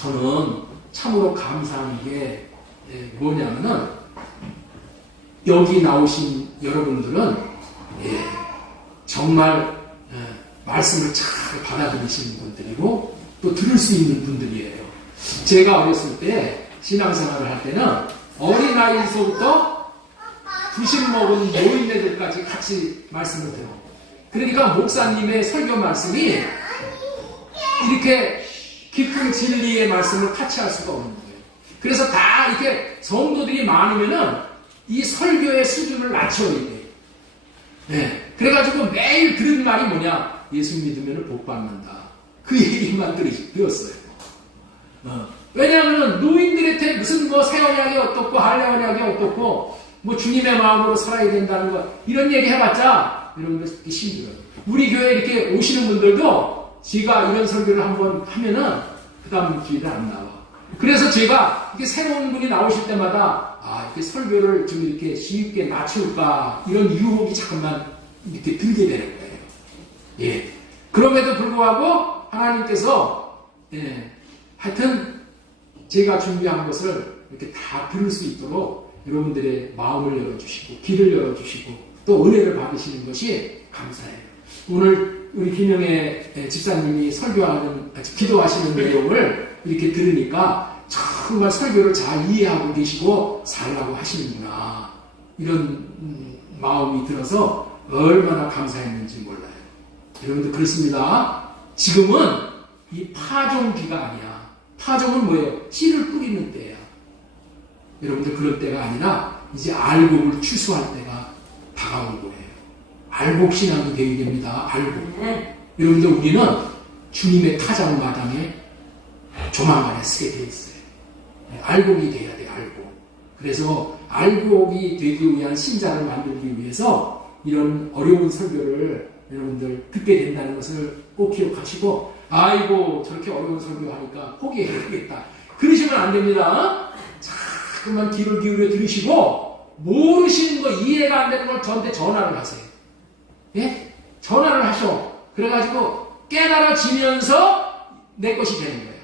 저는 참으로 감사한 게 뭐냐면은 여기 나오신 여러분들은 정말 말씀을 잘 받아들이시는 분들이고 또 들을 수 있는 분들이에요. 제가 어렸을 때 신앙생활을 할 때는 어린아이에서부터 두식 먹은 노인네들까지 같이 말씀을 들어. 그러니까 목사님의 설교 말씀이 이렇게 깊은 진리의 말씀을 같이 할 수가 없는 거예요. 그래서 다 이렇게 성도들이 많으면은 이 설교의 수준을 낮춰야 돼요. 네. 그래가지고 매일 들은 말이 뭐냐? 예수 믿으면 복 받는다. 그 얘기만 들었어요. 왜냐하면 노인들한테 무슨 뭐 새 언약이 어떻고 할례 언약이 어떻고 뭐 주님의 마음으로 살아야 된다는 거 이런 얘기 해봤자 이런 거 듣기 힘들어요. 우리 교회 이렇게 오시는 분들도 제가 이런 설교를 한번 하면은 그 다음 기회를 안 나와. 그래서 제가 이렇게 새로운 분이 나오실 때마다 이렇게 설교를 좀 이렇게 쉽게 낮출까 이런 유혹이 잠깐만 이렇게 들게 되는 거예요. 예. 그럼에도 불구하고 하나님께서 하여튼 제가 준비한 것을 이렇게 다 들을 수 있도록 여러분들의 마음을 열어주시고 길을 열어주시고 또 은혜를 받으시는 것이 감사해요. 오늘 우리 김영애 집사님이 설교하는 기도하시는 내용을 이렇게 들으니까 정말 설교를 잘 이해하고 계시고 살라고 하시는구나 이런 마음이 들어서 얼마나 감사했는지 몰라요. 여러분들 그렇습니다. 지금은 이 파종기가 아니야. 파종은 뭐예요? 씨를 뿌리는 때야. 여러분들 그런 때가 아니라 이제 알곡을 추수할 때가 다가온 거예요. 알곡신앙이 되어야 됩니다. 알곡. 여러분들 우리는 주님의 타작 마당에 조만간에 쓰게 되어 있어요. 알곡이 돼야 돼. 알곡. 그래서 알곡이 되기 위한 신자를 만들기 위해서 이런 어려운 설교를 여러분들 듣게 된다는 것을 꼭 기억하시고 아이고 저렇게 어려운 설교하니까 포기해야겠다. 그러시면 안 됩니다. 자꾸만 귀를 기울여 들으시고 모르시는 거 이해가 안 되는 걸 저한테 전화를 하세요. 예? 전화를 하셔. 그래가지고 깨달아지면서 내 것이 되는 거예요.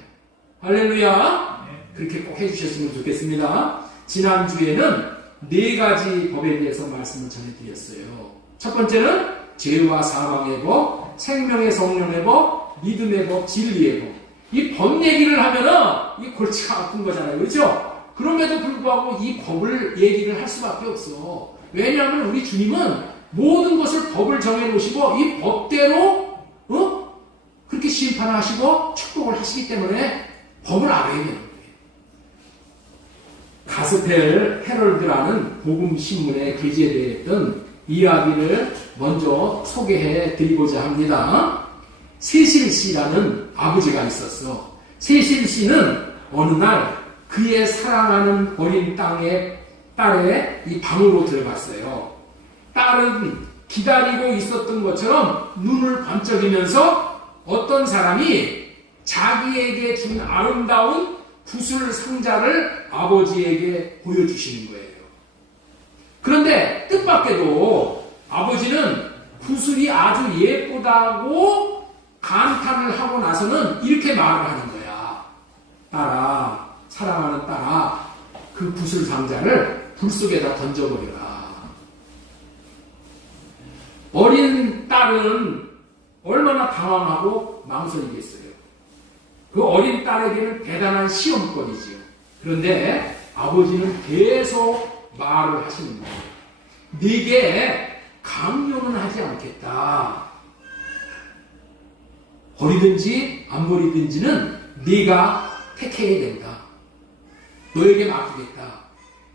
할렐루야. 그렇게 꼭 해주셨으면 좋겠습니다. 지난주에는 4가지 법에 대해서 말씀을 전해드렸어요. 첫 번째는 죄와 사망의 법, 생명의 성령의 법, 믿음의 법, 진리의 법. 이 법 얘기를 하면은 이 골치가 아픈 거잖아요. 그렇죠? 그럼에도 불구하고 이 법을 얘기를 할 수밖에 없어. 왜냐하면 우리 주님은 모든 것을 법을 정해놓으시고 이 법대로 그렇게 심판하시고 축복을 하시기 때문에 법을 알아야 되는 거예요. 가스펠 헤럴드라는 복음신문에 게재되었던 이야기를 먼저 소개해 드리고자 합니다. 세실 씨라는 아버지가 있었어. 세실 씨는 어느 날 그의 사랑하는 어린 딸의 이 방으로 들어갔어요. 딸은 기다리고 있었던 것처럼 눈을 번쩍이면서 어떤 사람이 자기에게 준 아름다운 구슬 상자를 아버지에게 보여주시는 거예요. 그런데 뜻밖에도 아버지는 구슬이 아주 예쁘다고 감탄을 하고 나서는 이렇게 말을 하는 거야. 딸아, 사랑하는 딸아, 그 구슬 상자를 불 속에다 던져버려라. 어린 딸은 얼마나 당황하고 망설이겠어요. 그 어린 딸에게는 대단한 시험거리지요. 그런데 아버지는 계속 말을 하시는 거예요. 네게 강요는 하지 않겠다. 버리든지 안 버리든지는 네가 택해야 된다. 너에게 맡기겠다.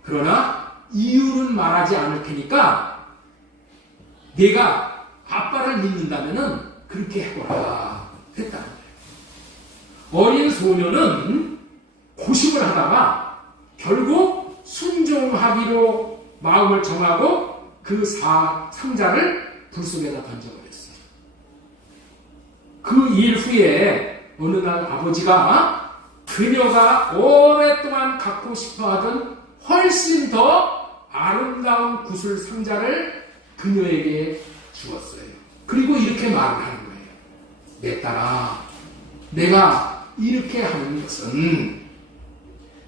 그러나 이유는 말하지 않을 테니까 네가 아빠를 믿는다면은 그렇게 해보라. 했다는 거예요. 어린 소녀는 고심을 하다가 결국 순종하기로 마음을 정하고 그 상자를 불 속에다 던져버렸어요. 그 일 후에 어느 날 아버지가 그녀가 오랫동안 갖고 싶어하던 훨씬 더 아름다운 구슬 상자를 그녀에게 주었어요. 그리고 이렇게 말을 하는 거예요. 내 딸아, 내가 이렇게 하는 것은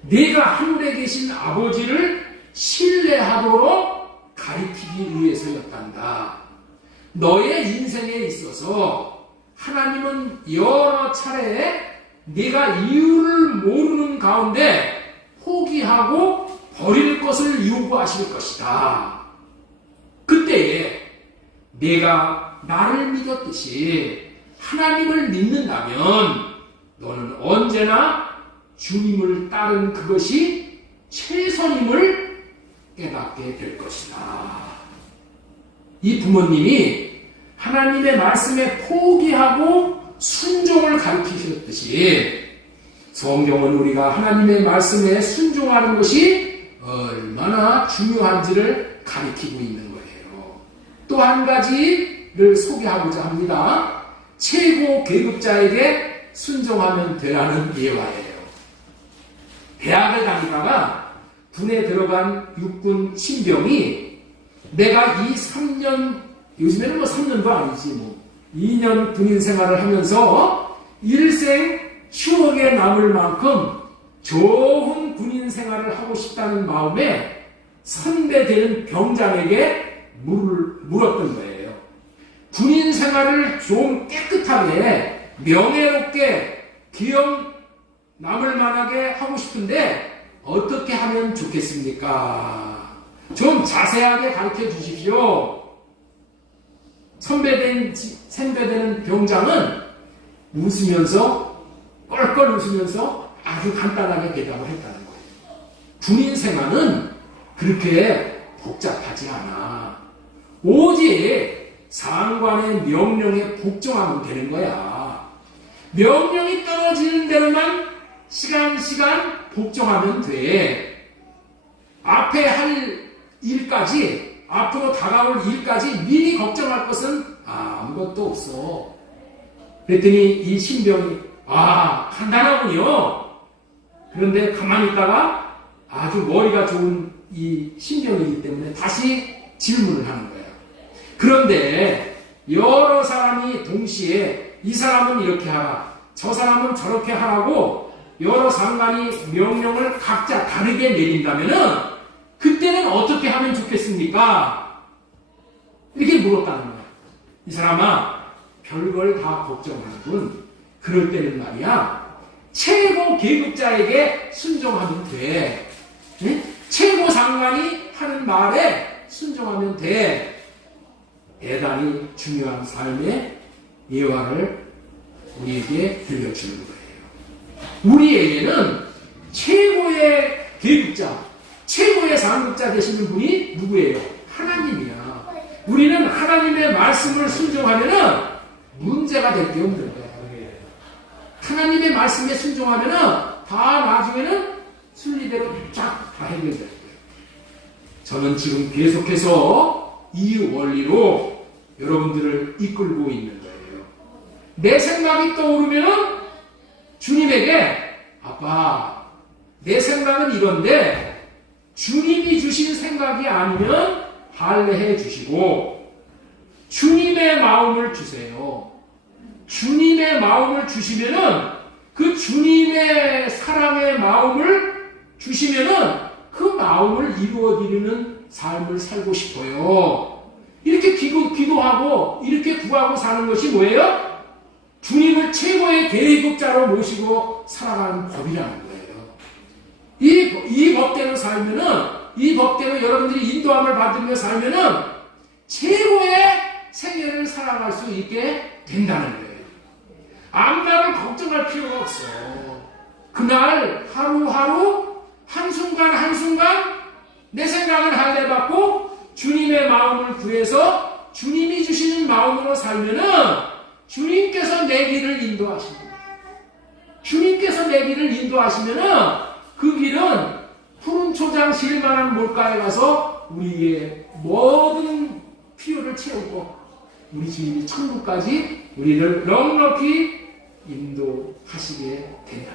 내가 하늘에 계신 아버지를 신뢰하도록 가리키기 위해서였단다. 너의 인생에 있어서 하나님은 여러 차례 네가 이유를 모르는 가운데 포기하고 버릴 것을 요구하실 것이다. 그때에 내가 나를 믿었듯이 하나님을 믿는다면 너는 언제나 주님을 따른 그것이 최선임을 깨닫게 될 것이다. 이 부모님이 하나님의 말씀에 포기하고 순종을 가르치셨듯이 성경은 우리가 하나님의 말씀에 순종하는 것이 얼마나 중요한지를 가리키고 있는 거예요. 또 한 가지를 소개하고자 합니다. 최고 계급자에게 순종하면 되라는 예화예요. 대학을 다니다가 군에 들어간 육군 신병이 내가 이 3년, 요즘에는 뭐 3년도 아니지 2년 군인 생활을 하면서 일생 추억에 남을 만큼 좋은 군인 생활을 하고 싶다는 마음에 선배되는 병장에게 물었던 거예요. 군인 생활을 좀 깨끗하게 명예롭게 기억 남을 만하게 하고 싶은데 어떻게 하면 좋겠습니까? 좀 자세하게 가르쳐 주십시오. 선배되는 병장은 웃으면서 껄껄 웃으면서 아주 간단하게 대답을 했다는 거예요. 군인 생활은 그렇게 복잡하지 않아. 오직 상관의 명령에 복종하면 되는 거야. 명령이 떨어지는 대로만 시간 복종하면 돼. 앞에 할 일까지, 앞으로 다가올 일까지 미리 걱정할 것은 아무것도 없어. 그랬더니 이 신병이 간단하군요. 그런데 가만히 있다가 아주 머리가 좋은 이 신병이기 때문에 다시 질문을 하는 거예요. 그런데 여러 사람이 동시에 이 사람은 이렇게 하라, 저 사람은 저렇게 하라고 여러 상관이 명령을 각자 다르게 내린다면은 그때는 어떻게 하면 좋겠습니까? 이렇게 물었다는 거야. 이 사람아, 별걸 다 걱정하는군. 그럴 때는 말이야, 최고 계급자에게 순종하면 돼. 네? 최고 상관이 하는 말에 순종하면 돼. 대단히 중요한 삶의 예화를 우리에게 들려주는 거예요. 우리에게는 최고의 계급자, 최고의 상급자 되시는 분이 누구예요? 하나님이야. 우리는 하나님의 말씀을 순종하면은 문제가 될 게 없는 거야. 하나님의 말씀에 순종하면은 다 나중에는 순리대로 쫙 다 해결될 거예요. 저는 지금 계속해서 이 원리로 여러분들을 이끌고 있는 거예요. 내 생각이 떠오르면은 주님에게 아빠, 내 생각은 이건데 주님이 주신 생각이 아니면 할례해 주시고 주님의 마음을 주세요. 주님의 마음을 주시면은 그 주님의 사랑의 마음을 주시면은 그 마음을 이루어드리는 삶을 살고 싶어요. 이렇게 기도하고 이렇게 구하고 사는 것이 뭐예요? 주님을 최고의 계급자로 모시고 살아가는 법이라는 거예요. 이 법대로 살면은, 이 법대로 여러분들이 인도함을 받으며 살면은 최고의 생애를 살아갈 수 있게 된다는 거예요. 앞날을 걱정할 필요가 없어. 그날 하루하루 한순간 내 생각을 할례받고 주님의 마음을 구해서 주님이 주시는 마음으로 살면은 주님께서 내 길을 인도하십니다. 주님께서 내 길을 인도하시면은 그 길은 푸른 초장 실만한 물가에 가서 우리의 모든 필요를 채우고 우리 주님이 천국까지 우리를 넉넉히 인도하시게 된다.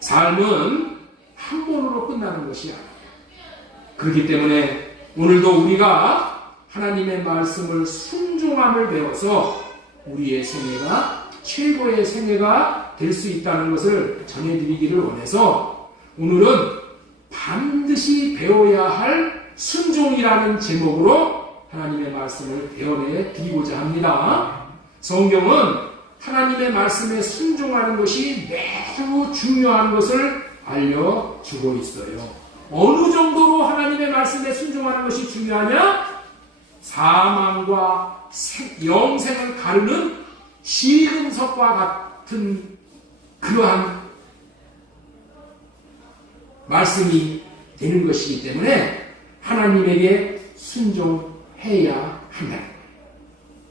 삶은 한 번으로 끝나는 것이 아니에요. 그렇기 때문에 오늘도 우리가 하나님의 말씀을 순종함을 배워서 우리의 생애가 최고의 생애가 될 수 있다는 것을 전해드리기를 원해서 오늘은 반드시 배워야 할 순종이라는 제목으로 하나님의 말씀을 배워내 드리고자 합니다. 성경은 하나님의 말씀에 순종하는 것이 매우 중요한 것을 알려주고 있어요. 어느 정도로 하나님의 말씀에 순종하는 것이 중요하냐? 사망과 영생을 가르는 시금석과 같은 그러한 말씀이 되는 것이기 때문에 하나님에게 순종해야 한다.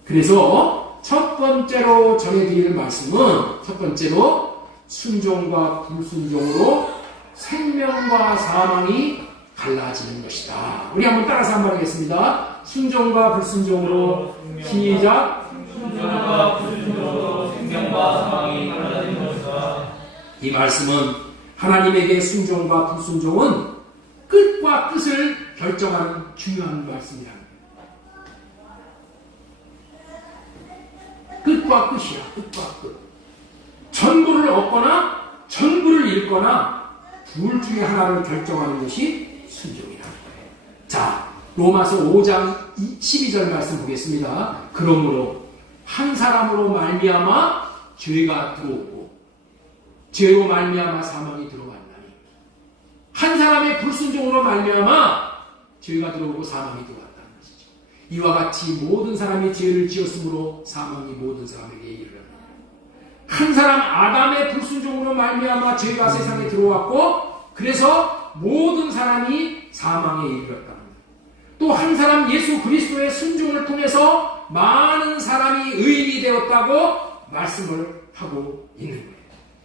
그래서 첫 번째로 전해드릴 말씀은 첫 번째로 순종과 불순종으로 생명과 사망이 갈라지는 것이다. 우리 한번 따라서 한번 하겠습니다. 순종과 불순종으로 시작. 순종과 불순종으로 생명과 사망이 갈라지는 것이다. 이 말씀은 하나님에게 순종과 불순종은 끝과 끝을 결정하는 중요한 말씀이다. 끝과 끝이야. 끝과 끝. 전부를 얻거나 전부를 잃거나 둘 중에 하나를 결정하는 것이 순종이라는 거예요. 자, 로마서 5장 12절 말씀 보겠습니다. 그러므로 한 사람으로 말미암아 죄가 들어오고 죄로 말미암아 사망이 들어왔나니 한 사람의 불순종으로 말미암아 죄가 들어오고 사망이 들어왔다는 것이죠. 이와 같이 모든 사람이 죄를 지었으므로 사망이 모든 사람에게 이르렀다. 한 사람 아담의 불순종으로 말미암아 죄가 세상에 들어왔고 그래서 모든 사람이 사망에 이르렀다. 또 한 사람 예수 그리스도의 순종을 통해서 많은 사람이 의인이 되었다고 말씀을 하고 있는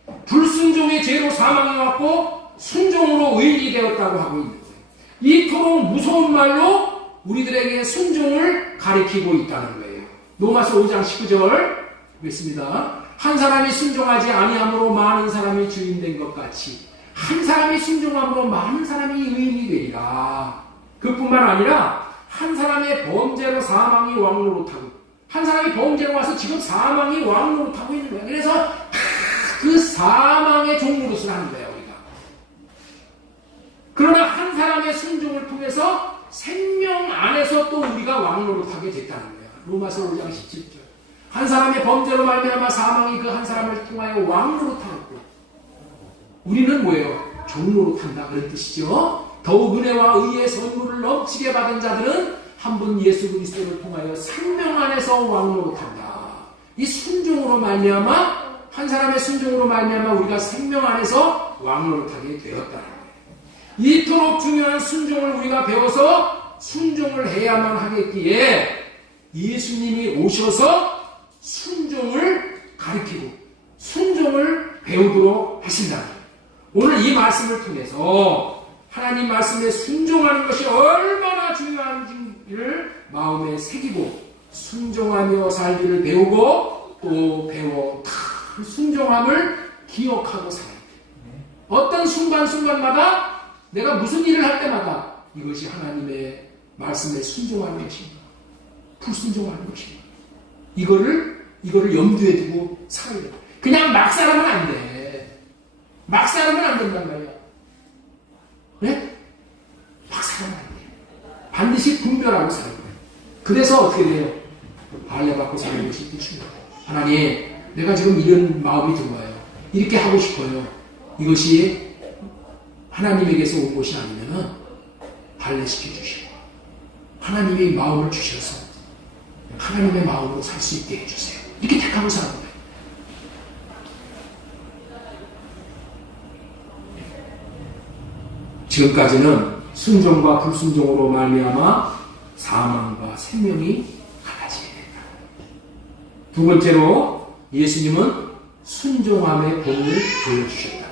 거예요. 불순종의 죄로 사망이 왔고 순종으로 의인이 되었다고 하고 있는 거예요. 이토록 무서운 말로 우리들에게 순종을 가리키고 있다는 거예요. 로마서 5장 19절 읽습니다. 한 사람이 순종하지 아니함으로 많은 사람이 주인된 것 같이 한 사람이 순종함으로 많은 사람이 의인이 되리라. 그뿐만 아니라 한 사람의 범죄로 사망이 왕노릇하고 한 사람이 범죄로 와서 지금 사망이 왕노릇하고 있는 거야. 그래서 그 사망의 종노릇을 하는 거야 우리가. 그러나 한 사람의 순종을 통해서 생명 안에서 또 우리가 왕노릇하게 됐다는 거야. 로마서 5장 17절. 한 사람의 범죄로 말미암아 사망이 그 한 사람을 통하여 왕노릇하였고 우리는 뭐예요? 종노릇한다 그런 뜻이죠. 더욱 은혜와 의의 선물을 넘치게 받은 자들은 한 분 예수 그리스도를 통하여 생명 안에서 왕노릇한다. 이 순종으로 말미암아 한 사람의 순종으로 말미암아 우리가 생명 안에서 왕노릇하게 되었다는 거예요. 이토록 중요한 순종을 우리가 배워서 순종을 해야만 하겠기에 예수님이 오셔서 순종을 가르치고 순종을 배우도록 하신다는 거예요. 오늘 이 말씀을 통해서 하나님 말씀에 순종하는 것이 얼마나 중요한지를 마음에 새기고 순종하며 살기를 배우고 또 배워 그 순종함을 기억하고 살아야 돼요. 어떤 순간순간마다 내가 무슨 일을 할 때마다 이것이 하나님의 말씀에 순종하는 것인가 불순종하는 것인가 이거를 염두에 두고 살아야 돼. 그냥 막 살아면 안 돼. 막 살아면 안 된단 말이야. 네? 막 살아면 안 돼. 반드시 분별하고 살아야 돼. 그래서 어떻게 돼요? 발레받고 사는 것이 중요해요. 하나님, 내가 지금 이런 마음이 들어와요. 이렇게 하고 싶어요. 이것이 하나님에게서 온 것이 아니면은 발레시켜 주시고 하나님의 마음을 주셔서 하나님의 마음으로 살 수 있게 해주세요. 이렇게 택하고 사는 거예요. 지금까지는 순종과 불순종으로 말미암아 사망과 생명이 갈라지게 된다. 두 번째로 예수님은 순종함의 본을 보여주셨다.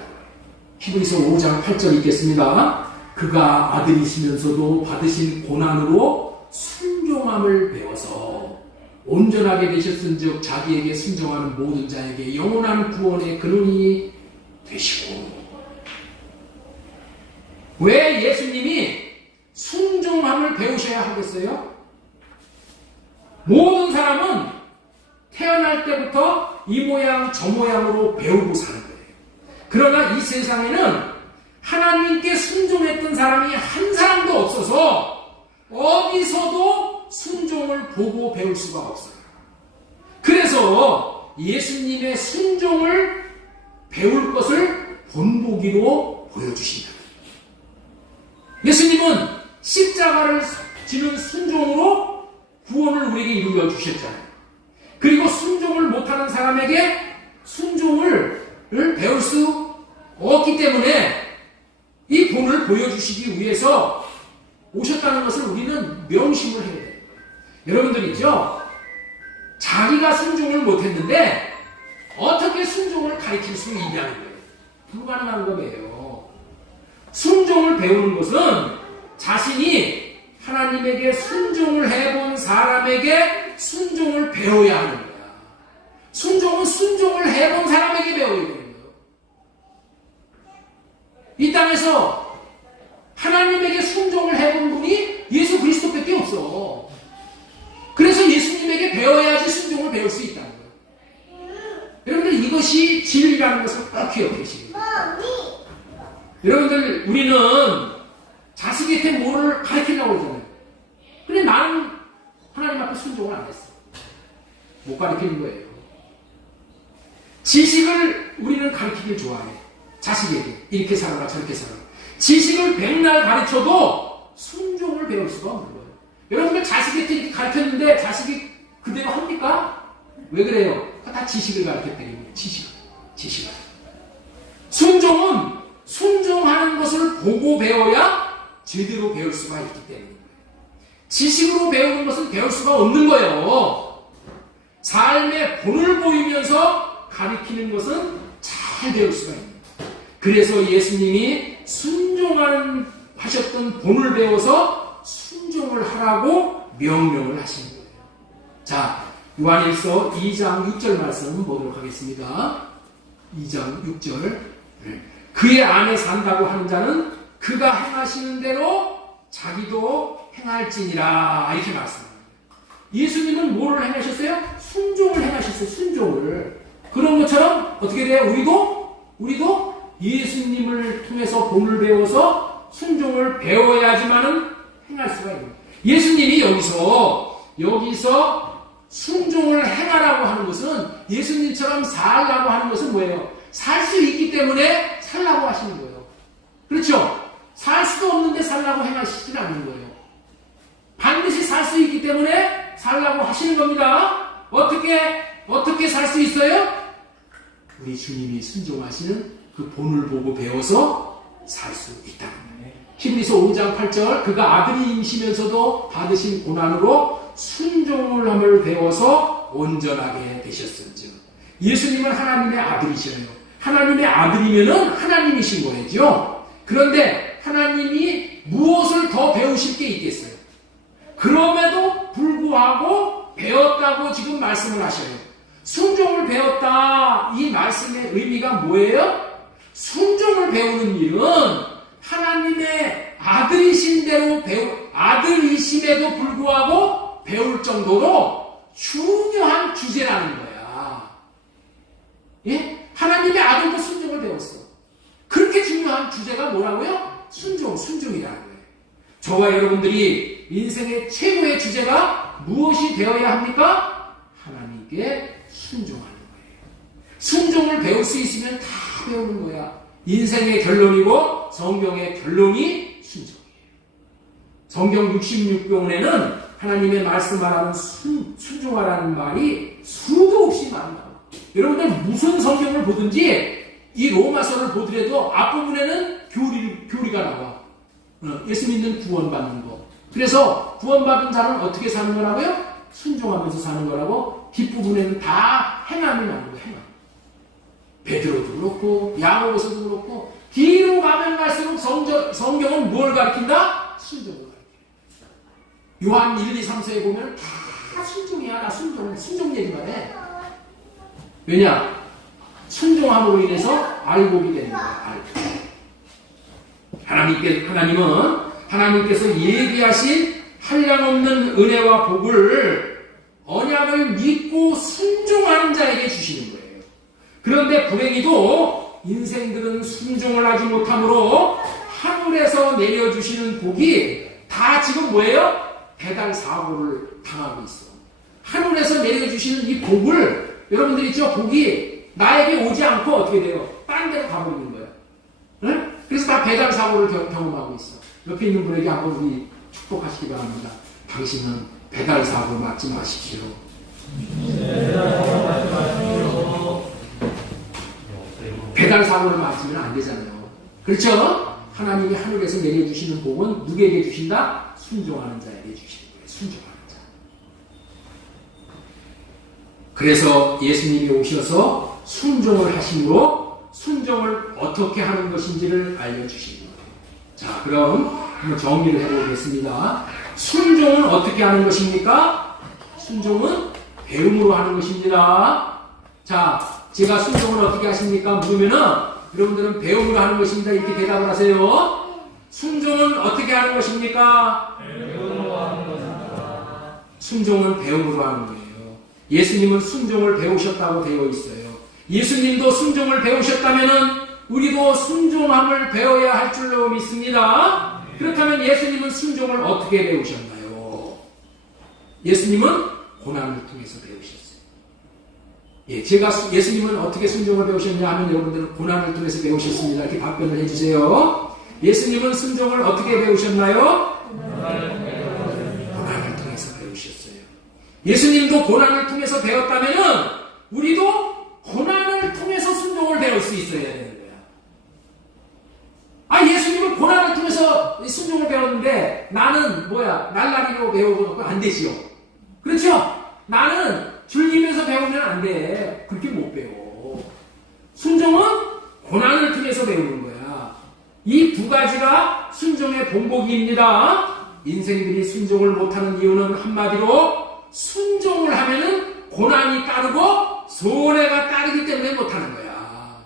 히브리서 5장 8절 읽겠습니다. 그가 아들이시면서도 받으신 고난으로 순종함을 배워서 온전하게 되셨은즉 자기에게 순종하는 모든 자에게 영원한 구원의 근원이 되시고. 왜 예수님이 순종함을 배우셔야 하겠어요? 모든 사람은 태어날 태어날 때부터 이 모양 저 모양으로 배우고 사는 거예요. 그러나 이 세상에는 하나님께 순종했던 사람이 한 사람도 없어서 어디서도 순종을 보고 배울 수가 없어요. 그래서 예수님의 순종을 배울 것을 본보기로 보여주신다. 예수님은 십자가를 지는 순종으로 구원을 우리에게 이루어 주셨잖아요. 그리고 순종을 못하는 사람에게 순종을 배울 수 없기 때문에 이 본을 보여주시기 위해서 오셨다는 것을 우리는 명심을 해야 돼요. 여러분들 있죠? 자기가 순종을 못했는데 어떻게 순종을 가르칠 수 있냐는 거예요. 불가능한 거예요. 순종을 배우는 것은 자신이 하나님에게 순종을 해본 사람에게 순종을 배워야 하는 거야. 순종은 순종을 해본 사람에게 배워야 되는 거예요. 이 땅에서 하나님에게 순종을 해본 분이 예수 그리스도밖에 없어. 그래서 예수님에게 배워야지 순종을 배울 수 있다는 거예요. 여러분들 이것이 진리라는 것을 꼭 기억하시고, 여러분들 우리는 자식한테 뭐를 가르치려고 그러잖아요. 근데 나는 하나님 앞에 순종을 안 했어. 못 가르치는 거예요. 지식을 우리는 가르치길 좋아해. 자식에게 이렇게 살아라 저렇게 살아라. 지식을 백날 가르쳐도 순종을 배울 수가 없는 거예요. 여러분들 자식한테 이렇게 가르쳤는데 자식이 그대로 합니까? 왜 그래요? 다 지식을 가르쳤다는 거예요. 지식을. 순종은 순종하는 것을 보고 배워야 제대로 배울 수가 있기 때문에 지식으로 배우는 것은 배울 수가 없는 거예요. 삶의 본을 보이면서 가르치는 것은 잘 배울 수가 있는 거예요. 그래서 예수님이 하셨던 본을 배워서 순종을 하라고 명령을 하신 거예요. 자, 요한일서 2장 6절 말씀 보도록 하겠습니다. 2장 6절. 그의 안에 산다고 하는 자는 그가 행하시는 대로 자기도 행할지니라. 이렇게 말씀합니다. 예수님은 뭐를 행하셨어요? 순종을 행하셨어요. 순종을. 그런 것처럼 어떻게 돼요? 우리도 예수님을 통해서 본을 배워서 순종을 배워야지만은 행할 수가 있는 거예요. 예수님이 여기서 순종을 행하라고 하는 것은 예수님처럼 살라고 하는 것은 뭐예요? 살 수 있기 때문에 살라고 하시는 거예요. 그렇죠? 살 수도 없는데 살라고 행하시진 않는 거예요. 반드시 살 수 있기 때문에 살라고 하시는 겁니다. 어떻게 살 수 있어요? 우리 주님이 순종하시는 그 본을 보고 배워서 살 수 있다는 거예요. 히브리서 5장 8절 그가 아들이시면서도 받으신 고난으로 순종을 함을 배워서 온전하게 되셨은즉. 예수님은 하나님의 아들이셔요. 하나님의 아들이면은 하나님이신 거죠. 그런데 하나님이 무엇을 더 배우실 게 있겠어요? 그럼에도 불구하고 배웠다고 지금 말씀을 하셔요. 순종을 배웠다. 이 말씀의 의미가 뭐예요? 순종을 배우는 일은 하나님의 아들이신 대로 아들이심에도 불구하고 배울 정도로 중요한 주제라는 거야. 예? 하나님의 아들도 순종을 배웠어. 그렇게 중요한 주제가 뭐라고요? 순종이라는 거예요. 저와 여러분들이 인생의 최고의 주제가 무엇이 되어야 합니까? 하나님께 순종하는 거예요. 순종을 배울 수 있으면 다 배우는 거야. 인생의 결론이고 성경의 결론이 순종이에요. 성경 66권에는 하나님의 말씀하라는 순종하라는 말이 수도 없이 많아요. 여러분들 무슨 성경을 보든지 이 로마서를 보더라도 앞부분에는 교리가 나와. 예수 믿는 구원받는 거. 그래서 구원받은 자는 어떻게 사는 거라고요? 순종하면서 사는 거라고. 뒷부분에는 다 행함이 나오는 거예요. 행함. 베드로도 그렇고 야고보서도 그렇고 뒤로 가면 갈수록 성경은 뭘 가르친다? 순종을 가르친다. 요한 1, 2, 3, 4에 보면 다 순종이야. 나 순종 얘기만 해. 왜냐? 순종함으로 인해서 알복이 되는 거야. 하나님께서 예비하신 한량없는 은혜와 복을 언약을 믿고 순종하는 순종하는 자에게 주시는 거예요. 그런데 불행히도 인생들은 순종을 하지 못함으로 하늘에서 내려주시는 복이 다 지금 뭐예요? 배달 사고를 당하고 있어. 하늘에서 내려주시는 이 복을 여러분들 있죠? 복이 나에게 오지 않고 어떻게 돼요? 다른 데로 가버리는 거예요. 응? 그래서 다 배달 사고를 경험하고 있어. 옆에 있는 분에게 한번 우리 축복하시기 바랍니다. 당신은 배달 사고 맞지 마십시오. 배달 사고를 맞으면 안 되잖아요. 그렇죠? 하나님이 하늘에서 내려주시는 복은 누구에게 주신다? 순종하는 자에게 주시는 거예요. 순종하는 자. 그래서 예수님이 오셔서 순종을 하심으로 순종을 어떻게 하는 것인지를 알려주시는 거예요. 자, 그럼 한번 정리를 해보겠습니다. 순종은 어떻게 하는 것입니까? 순종은 배움으로 하는 것입니다. 자, 제가 순종을 어떻게 하십니까? 물으면은 여러분들은 배움으로 하는 것입니다. 이렇게 대답을 하세요. 순종은 어떻게 하는 것입니까? 배움으로 하는 것입니다. 순종은 배움으로 하는 거예요. 예수님은 순종을 배우셨다고 되어 있어요. 예수님도 순종을 배우셨다면은 우리도 순종함을 배워야 할 줄로 믿습니다. 그렇다면 예수님은 순종을 어떻게 배우셨나요? 예수님은 고난을 통해서 배우셨어요. 예, 제가 예수님은 어떻게 순종을 배우셨냐 하면 여러분들은 고난을 통해서 배우셨습니다. 이렇게 답변을 해주세요. 예수님은 순종을 어떻게 배우셨나요? 고난을 통해서 배우셨어요. 예수님도 고난을 통해서 배웠다면은 우리도 고난을 통해서 순종을 배울 수 있어야 되는 거야. 아, 예수님은 고난을 통해서 순종을 배웠는데 나는 뭐야? 날라리로 배우고 안 되지요. 그렇죠? 나는 즐기면서 배우면 안 돼. 그렇게 못 배워. 순종은 고난을 통해서 배우는 거야. 이 두 가지가 순종의 본보기입니다. 인생들이 순종을 못하는 이유는 한마디로 순종을 하면은 고난이 따르고 손해가 따르기 때문에 못하는 거야.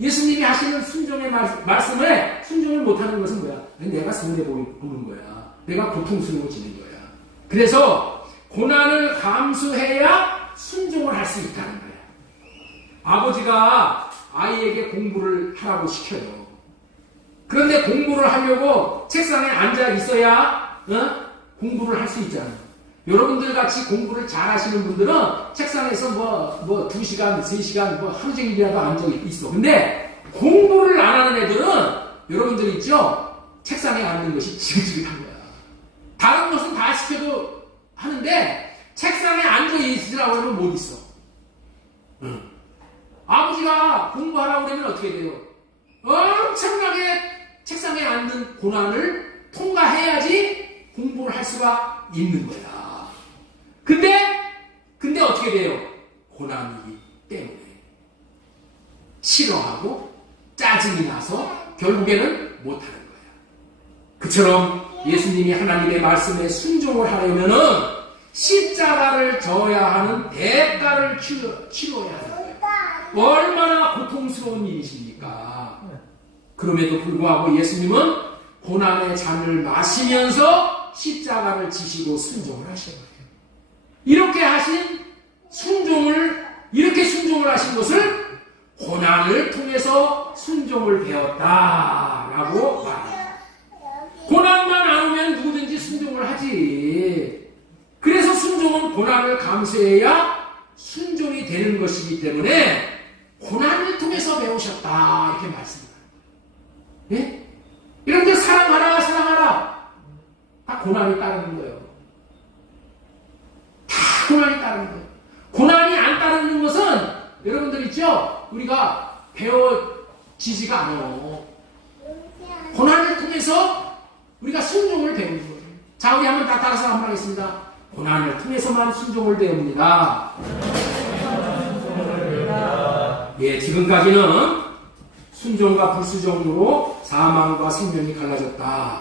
예수님이 하시는 순종의 말씀에 순종을 못하는 것은 뭐야? 내가 손해 보는 거야. 내가 고통스러워지는 거야. 그래서 고난을 감수해야 순종을 할 수 있다는 거야. 아버지가 아이에게 공부를 하라고 시켜요. 그런데 공부를 하려고 책상에 앉아 있어야 공부를 할 수 있잖아요. 여러분들 같이 공부를 잘 하시는 분들은 책상에서 뭐 2시간, 3시간, 하루 종일이라도 앉아 있어. 근데 공부를 안 하는 애들은 여러분들 있죠? 책상에 앉는 것이 지긋지긋한 거야. 다른 것은 다 시켜도 하는데 책상에 앉아 있으라고 하면 못 있어. 아버지가 공부하라고 그러면 어떻게 돼요? 엄청나게 책상에 앉는 고난을 통과해야지 공부를 할 수가 있는 거야. 근데 어떻게 돼요? 고난이기 때문에 싫어하고 짜증이 나서 결국에는 못하는 거야. 그처럼 예수님이 하나님의 말씀에 순종을 하려면은 십자가를 져야 하는 대가를 치러야 하는 거예요. 얼마나 고통스러운 일이십니까? 그럼에도 불구하고 예수님은 고난의 잔을 마시면서 십자가를 지시고 순종을 하신 거예요. 이렇게 순종을 하신 것을 고난을 통해서 순종을 배웠다라고 말합니다. 고난만 안 오면 누구든지 순종을 하지. 그래서 순종은 고난을 감수해야 순종이 되는 것이기 때문에 고난을 통해서 배우셨다 이렇게 말씀합니다. 예? 이런데 사랑하라 다 고난이 따르는 거예요. 다 고난이 따르는 거예요. 고난이 안 따르는 것은 여러분들 있죠? 우리가 배워지지가 않아요. 고난을 통해서 우리가 순종을 배우는 거예요. 자, 우리 한번 다 따라서 한번 하겠습니다. 고난을 통해서만 순종을 배웁니다. 예, 지금까지는 순종과 불순종으로 사망과 생명이 갈라졌다.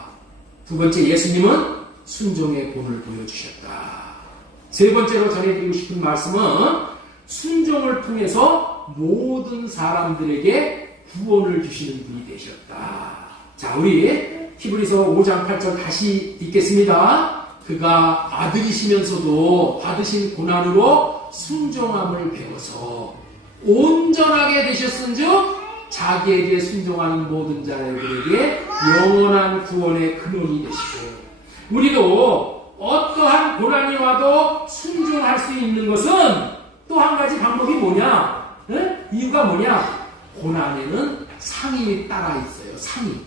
두 번째, 예수님은 순종의 본을 보여주셨다. 세 번째로 전해드리고 싶은 말씀은 순종을 통해서 모든 사람들에게 구원을 주시는 분이 되셨다. 자, 우리 히브리서 5장 8절 다시 읽겠습니다. 그가 아들이시면서도 받으신 고난으로 순종함을 배워서 온전하게 되셨은즉 자기에게 순종하는 모든 자들에게 영원한 구원의 근원이 되시고, 우리도 어떠한 고난이 와도 순종할 수 있는 것은 또 한 가지 방법이 뭐냐? 에? 이유가 뭐냐? 고난에는 상이 따라 있어요. 상이.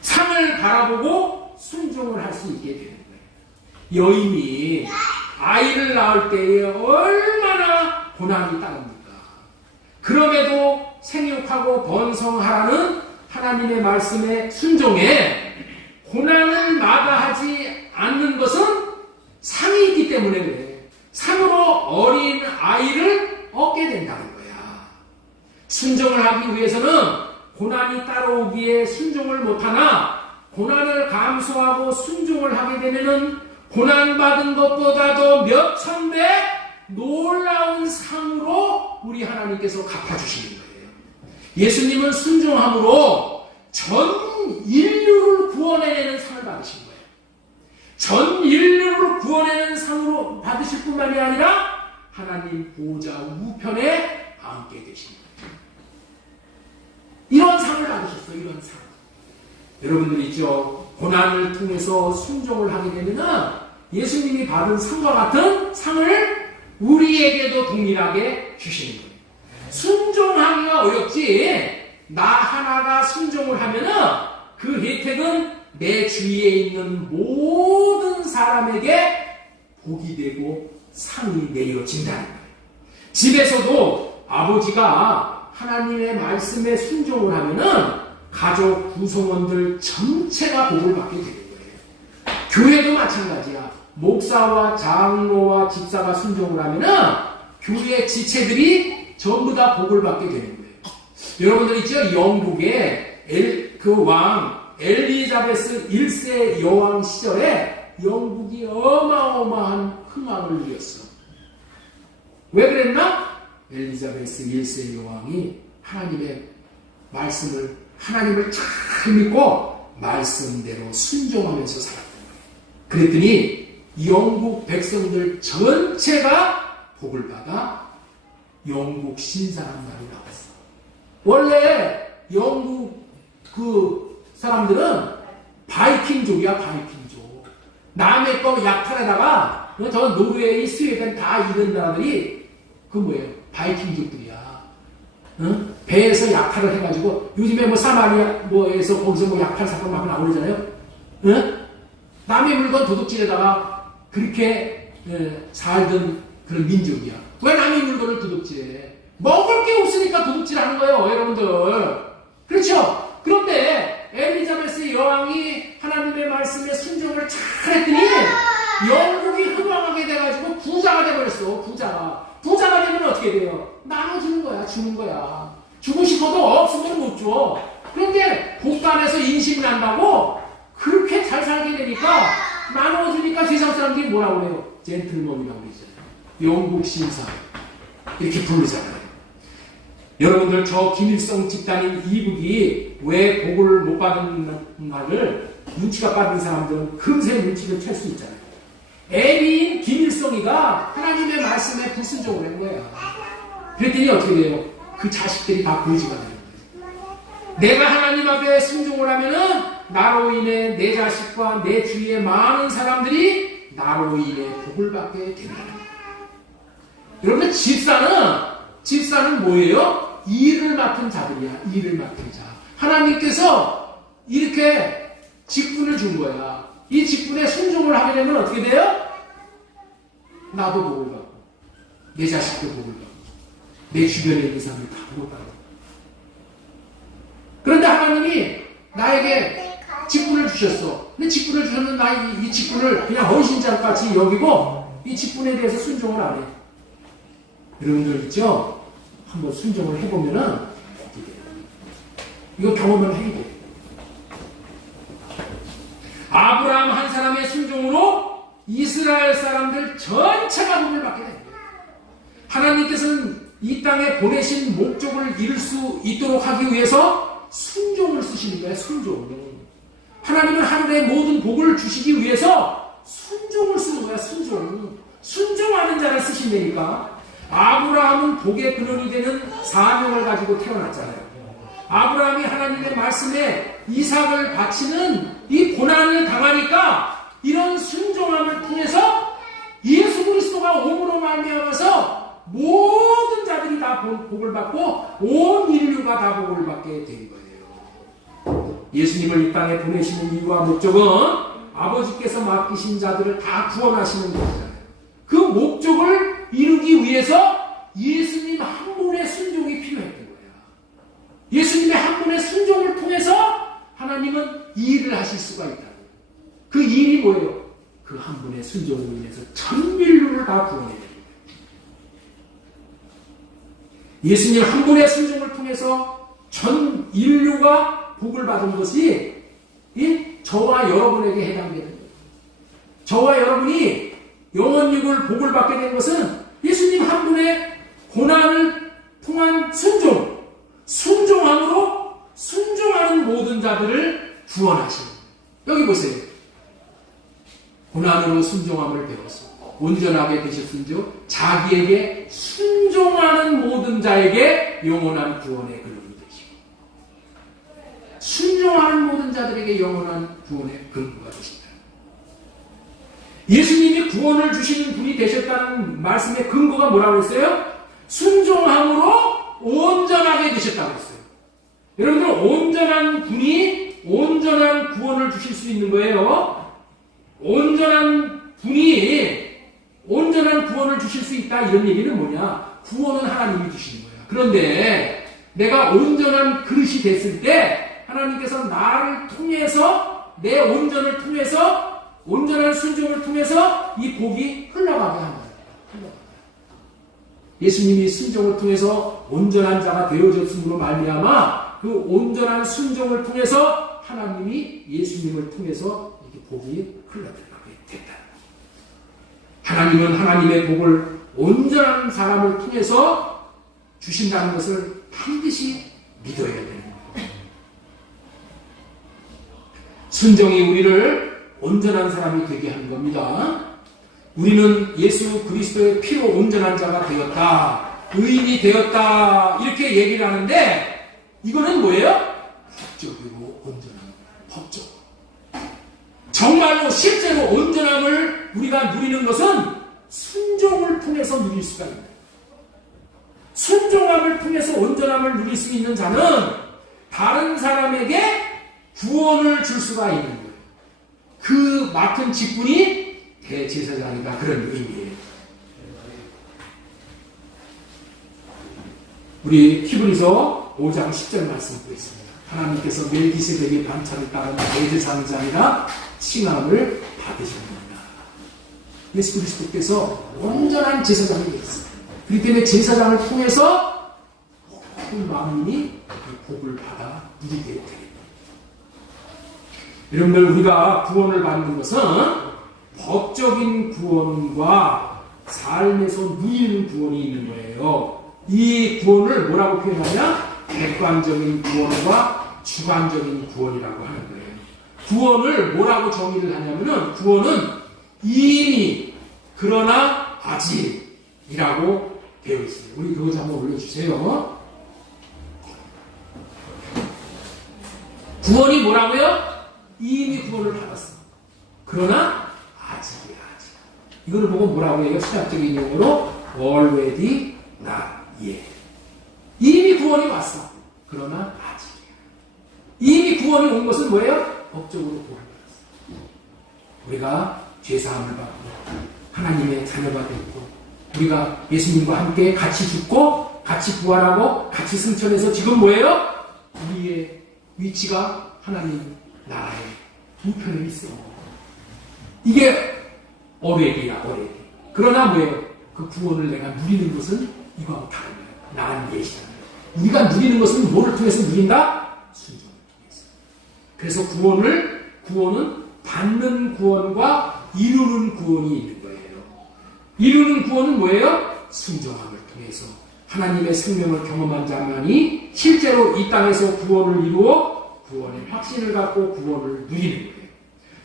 상을 바라보고 순종을 할 수 있게 되는 거예요. 여인이 아이를 낳을 때에 얼마나 고난이 따릅니까? 그럼에도 생육하고 번성하라는 하나님의 말씀에 순종해 고난을 마다하지 않는 것은 상이 있기 때문에 그래. 상으로 어린 아이를 얻게 된다는 거야. 순종을 하기 위해서는 고난이 따라오기에 순종을 못하나, 고난을 감수하고 순종을 하게 되면은 고난받은 것보다도 몇천 배 놀라운 상으로 우리 하나님께서 갚아주시는 거예요. 예수님은 순종함으로 전 인류를 구원해내는 상을 받으신 거예요. 전 인류를 구원해내는 상으로 받으실 뿐만이 아니라 하나님 보좌 우편에 앉게 되신 거예요. 이런 상을 받으셨어요. 이런 상. 여러분들이 있죠. 고난을 통해서 순종을 하게 되면 예수님이 받은 상과 같은 상을 우리에게도 동일하게 주시는 거예요. 순종하기가 어렵지, 나 하나가 순종을 하면은 그 혜택은 내 주위에 있는 모든 사람에게 복이 되고 상이 내려진다는 거예요. 집에서도 아버지가 하나님의 말씀에 순종을 하면은 가족 구성원들 전체가 복을 받게 되는 거예요. 교회도 마찬가지야. 목사와 장로와 집사가 순종을 하면은 교회 지체들이 전부 다 복을 받게 되는 거예요. 여러분들 있죠? 영국의 그 왕 엘리자베스 1세 여왕 시절에 영국이 어마어마한 흥황을 누렸어. 왜 그랬나? 엘리자베스 1세 여왕이 하나님의 말씀을, 하나님을 잘 믿고 말씀대로 순종하면서 살았던 거예요. 그랬더니 영국 백성들 전체가 복을 받아 영국 신사람날이 나왔어. 원래 영국 그 사람들은 바이킹족이야, 바이킹족. 남의 거 약탈에다가 저 노르웨이, 스웨덴 다 이런 나라들이 그 뭐예요? 바이킹족들이야. 응? 배에서 약탈을 해가지고 요즘에 뭐 사마리아 뭐에서 거기서 뭐 약탈 사건 막 나오잖아요. 응? 남의 물건 도둑질에다가 그렇게 살던 그런 민족이야. 왜 남의 물건을 도둑질해? 먹을 게 없으니까 도둑질하는 거예요, 여러분들. 그렇죠? 그런데 엘리자베스 여왕이 하나님의 말씀에 순종을 잘했더니 영국이 흥왕하게 돼가지고 부자가 돼버렸어. 부자가 되면 어떻게 돼요? 나눠주는 거야, 주는 거야. 주고 싶어도 없으면 못 줘. 그런데 복간에서 인심이 난다고 그렇게 잘 살게 되니까 나눠주니까 세상 사람들이 뭐라고 그래요? 젠틀먼이라고 그러잖아요. 영국 신사 이렇게 부르잖아요. 여러분들, 저 김일성 집단인 이북이 왜 복을 못 받은가를 눈치가 빠른 사람들은 금세 눈치를 챌 수 있잖아요. 애비인 김일성이가 하나님의 말씀에 불순종을 한 거야. 그랬더니 어떻게 돼요? 그 자식들이 다 거지가 되는 거예요. 내가 하나님 앞에 순종을 하면은 나로 인해 내 자식과 내 주위의 많은 사람들이 나로 인해 복을 받게 됩니다. 여러분, 집사는 뭐예요? 일을 맡은 자들이야. 일을 맡은 자. 하나님께서 이렇게 직분을 준 거야. 이 직분에 순종을 하게 되면 어떻게 돼요? 나도 복을 받고, 내 자식도 복을 받고, 내 주변에 있는 사람들 다 복을 받고. 그런데 하나님이 나에게 직분을 주셨어. 근데 직분을 주셨는데 나 이 직분을 그냥 헌신자같이 여기고 이 직분에 대해서 순종을 안 해. 여러분들 있죠? 한번 순종을 해보면은 이거 경험을 해야 돼. 아브라함 한 사람의 순종으로 이스라엘 사람들 전체가 복을 받게 됩니다. 하나님께서는 이 땅에 보내신 목적을 이룰 수 있도록 하기 위해서 순종을 쓰시는 거예요. 순종. 하나님은 하늘의 모든 복을 주시기 위해서 순종을 쓰는 거야. 순종. 순종하는 자를 쓰신다니까. 아브라함은 복의 근원이 되는 사명을 가지고 태어났잖아요. 아브라함이 하나님의 말씀에 이삭을 바치는 이 고난을 당하니까 이런 순종함을 통해서 예수 그리스도가 오므로 말미암아서 모든 자들이 다 복을 받고 온 인류가 다 복을 받게 된 거예요. 예수님을 이 땅에 보내시는 이유와 목적은 아버지께서 맡기신 자들을 다 구원하시는 것이잖아요. 그 목적을 이루기 위해서 예수님 한 분의 순종이 필요했던 거예요. 예수님의 한 분의 순종을 통해서 하나님은 이 일을 하실 수가 있다. 그 일이 뭐예요? 그 한 분의 순종으로 인해서 전 인류를 다 구원해야 됩니다. 예수님 한 분의 순종을 통해서 전 인류가 복을 받은 것이 저와 여러분에게 해당되는 거예요. 저와 여러분이 영원육을 복을 받게 된 것은 예수님 한 분의 고난을 통한 순종함으로 순종하는 모든 자들을 구원하시는 거예요. 여기 보세요. 고난으로 순종함을 배웠어. 온전하게 되셨은즉 자기에게 순종하는 모든 자에게 영원한 구원의 근원이 되시고, 순종하는 모든 자들에게 영원한 구원의 근거가 되신다. 예수님이 구원을 주시는 분이 되셨다는 말씀의 근거가 뭐라고 했어요? 순종함으로 온전하게 되셨다고 했어요. 여러분들, 온전한 분이 온전한 구원을 주실 수 있는 거예요. 온전한 분이 온전한 구원을 주실 수 있다, 이런 얘기는 뭐냐? 구원은 하나님이 주시는 거야. 그런데 내가 온전한 그릇이 됐을 때 하나님께서 나를 통해서, 내 온전을 통해서, 온전한 순종을 통해서 이 복이 흘러가게 한다. 예수님이 순종을 통해서 온전한 자가 되어졌음으로 말미암아 그 온전한 순종을 통해서 하나님이 예수님을 통해서 이렇게 복이 흘러들어가게 됐다. 하나님은 하나님의 복을 온전한 사람을 통해서 주신다는 것을 반드시 믿어야 되는 거예요. 순종이 우리를 온전한 사람이 되게 하는 겁니다. 우리는 예수 그리스도의 피로 온전한 자가 되었다, 의인이 되었다, 이렇게 얘기를 하는데 이거는 뭐예요? 법적이고 온전한 법적. 정말로 실제로 온전함을 우리가 누리는 것은 순종을 통해서 누릴 수가 있다. 순종함을 통해서 온전함을 누릴 수 있는 자는 다른 사람에게 구원을 줄 수가 있는 거예요. 그 맡은 직분이 대제사장이다, 그런 의미예요. 우리 히브리서 5장 10절 말씀 보겠습니다. 하나님께서 멜기세덱의 반차를 따른 대제사장이라 칭함을 받으셨습니다. 예수 그리스도께서 온전한 제사장이 되었어요. 그렇기 때문에 제사장을 통해서 모든 만민이 복을 받아 누리게 됩니다. 여러분들, 우리가 구원을 받는 것은 법적인 구원과 삶에서 누리는 구원이 있는 거예요. 이 구원을 뭐라고 표현하냐? 객관적인 구원과 주관적인 구원이라고 하는 거예요. 구원을 뭐라고 정의를 하냐면은, 구원은 이미 그러나 아직이라고 되어 있어요. 우리 그거 좀 한번 올려주세요. 구원이 뭐라고요? 이미 구원을 받았어. 그러나 아직이야, 아직. 이걸 보고 뭐라고 해요? 신학적인 용어로 already not yet. 이미 구원이 왔어. 그러나 아직이야. 이미 구원이 온 것은 뭐예요? 법적으로 구원을 받았어. 우리가 죄사함을 받고 하나님의 자녀가 되고, 우리가 예수님과 함께 같이 죽고 같이 부활하고 같이 승천해서 지금 뭐예요? 우리의 위치가 하나님 나라의 우편에 있어. 이게 already야, already. 그러나 뭐예요? 그 구원을 내가 누리는 것은 이거하고 다른 거예요. 나은 예시다. 우리가 누리는 것은 뭐를 통해서 누린다? 순종을 통해서. 그래서 구원은 받는 구원과 이루는 구원이 있는 거예요. 이루는 구원은 뭐예요? 순종함을 통해서 하나님의 생명을 경험한 자만이 실제로 이 땅에서 구원을 이루어 구원의 확신을 갖고 구원을 누리는 거예요.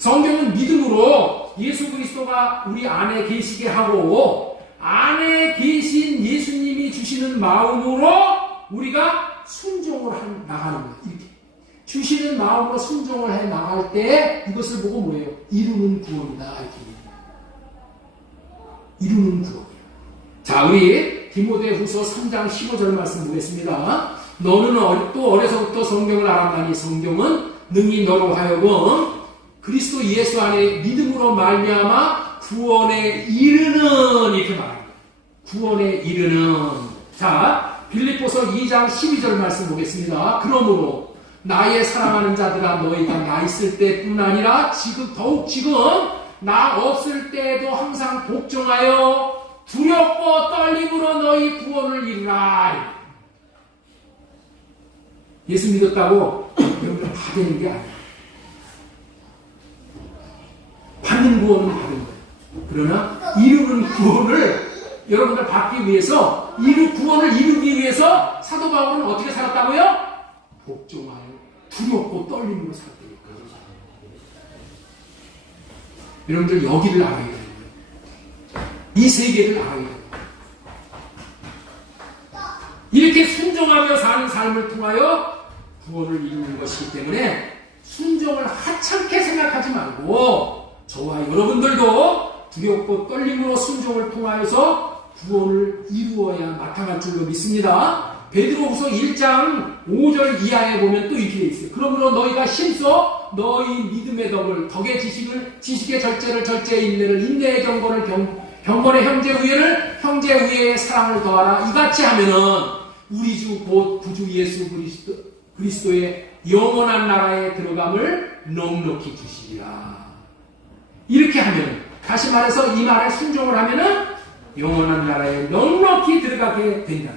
성경은 믿음으로 예수 그리스도가 우리 안에 계시게 하고 안에 계신 예수님이 주시는 마음으로 우리가 순종을 나가는 거예요. 이렇게 주시는 마음으로 순종을 해 나갈 때 이것을 보고 뭐예요? 이루는 구원이다. 이렇게 이루는 구원이에요. 자, 우리 디모데후서 3장 15절 말씀 보겠습니다. 너는 또 어려서부터 성경을 알았나니 성경은 능히 너로 하여금 그리스도 예수 안에 믿음으로 말미암아 구원에 이르는 이렇게 말합니다. 구원에 이르는. 자, 빌립보서 2장 12절 말씀 보겠습니다. 그러므로 나의 사랑하는 자들아 너희가 나 있을 때뿐 아니라 더욱 지금 나 없을 때에도 항상 복종하여 두렵고 떨림으로 너희 구원을 이루라. 예수 믿었다고 여러분들 다 되는 게 아니에요. 받는 구원은 받은 거예요. 그러나 이루는 구원을 여러분들 받기 위해서 구원을 이루기 위해서 사도 바울은 어떻게 살았다고요? 복종하여 두렵고 떨림으로 살았다니까. 여러분들 여기를 알아야 돼요. 이 세계를 알아야 돼요. 이렇게 순종하며 사는 삶을 통하여 구원을 이루는 것이기 때문에 순종을 하찮게 생각하지 말고 저와 여러분들도 두렵고 떨림으로 순종을 통하여서 구원을 이루어야 마땅할 줄로 믿습니다. 베드로후서 1장 5절 이하에 보면 또 이렇게 돼 있어요. 그러므로 너희가 힘써 너희 믿음의 덕의 지식의 절제를 절제의 인내를 인내의 경건의 형제 우애의 사랑을 더하라. 이같이 하면은 우리 주 곧 구주 예수 그리스도의 영원한 나라에 들어감을 넉넉히 주시리라. 이렇게 하면, 다시 말해서 이 말에 순종을 하면은 영원한 나라에 넉넉히 들어가게 된다.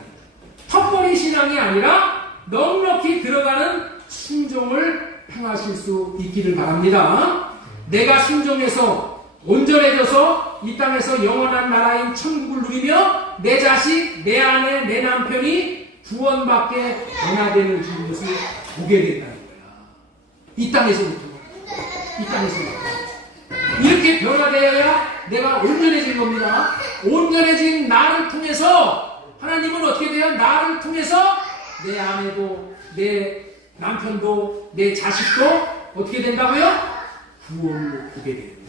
턱걸이 신앙이 아니라 넉넉히 들어가는 순종을 행하실 수 있기를 바랍니다. 내가 순종해서 온전해져서 이 땅에서 영원한 나라인 천국을 누리며 내 자식, 내 아내, 내 남편이 구원받게 변화되는 것을 보게 된다는 거야. 이 땅에서부터. 이렇게 변화되어야 내가 온전해진 겁니다. 온전해진 나를 통해서 하나님은 어떻게 돼요? 나를 통해서 내 아내도, 내 남편도, 내 자식도 어떻게 된다고요? 구원을 보게 되는 거예요.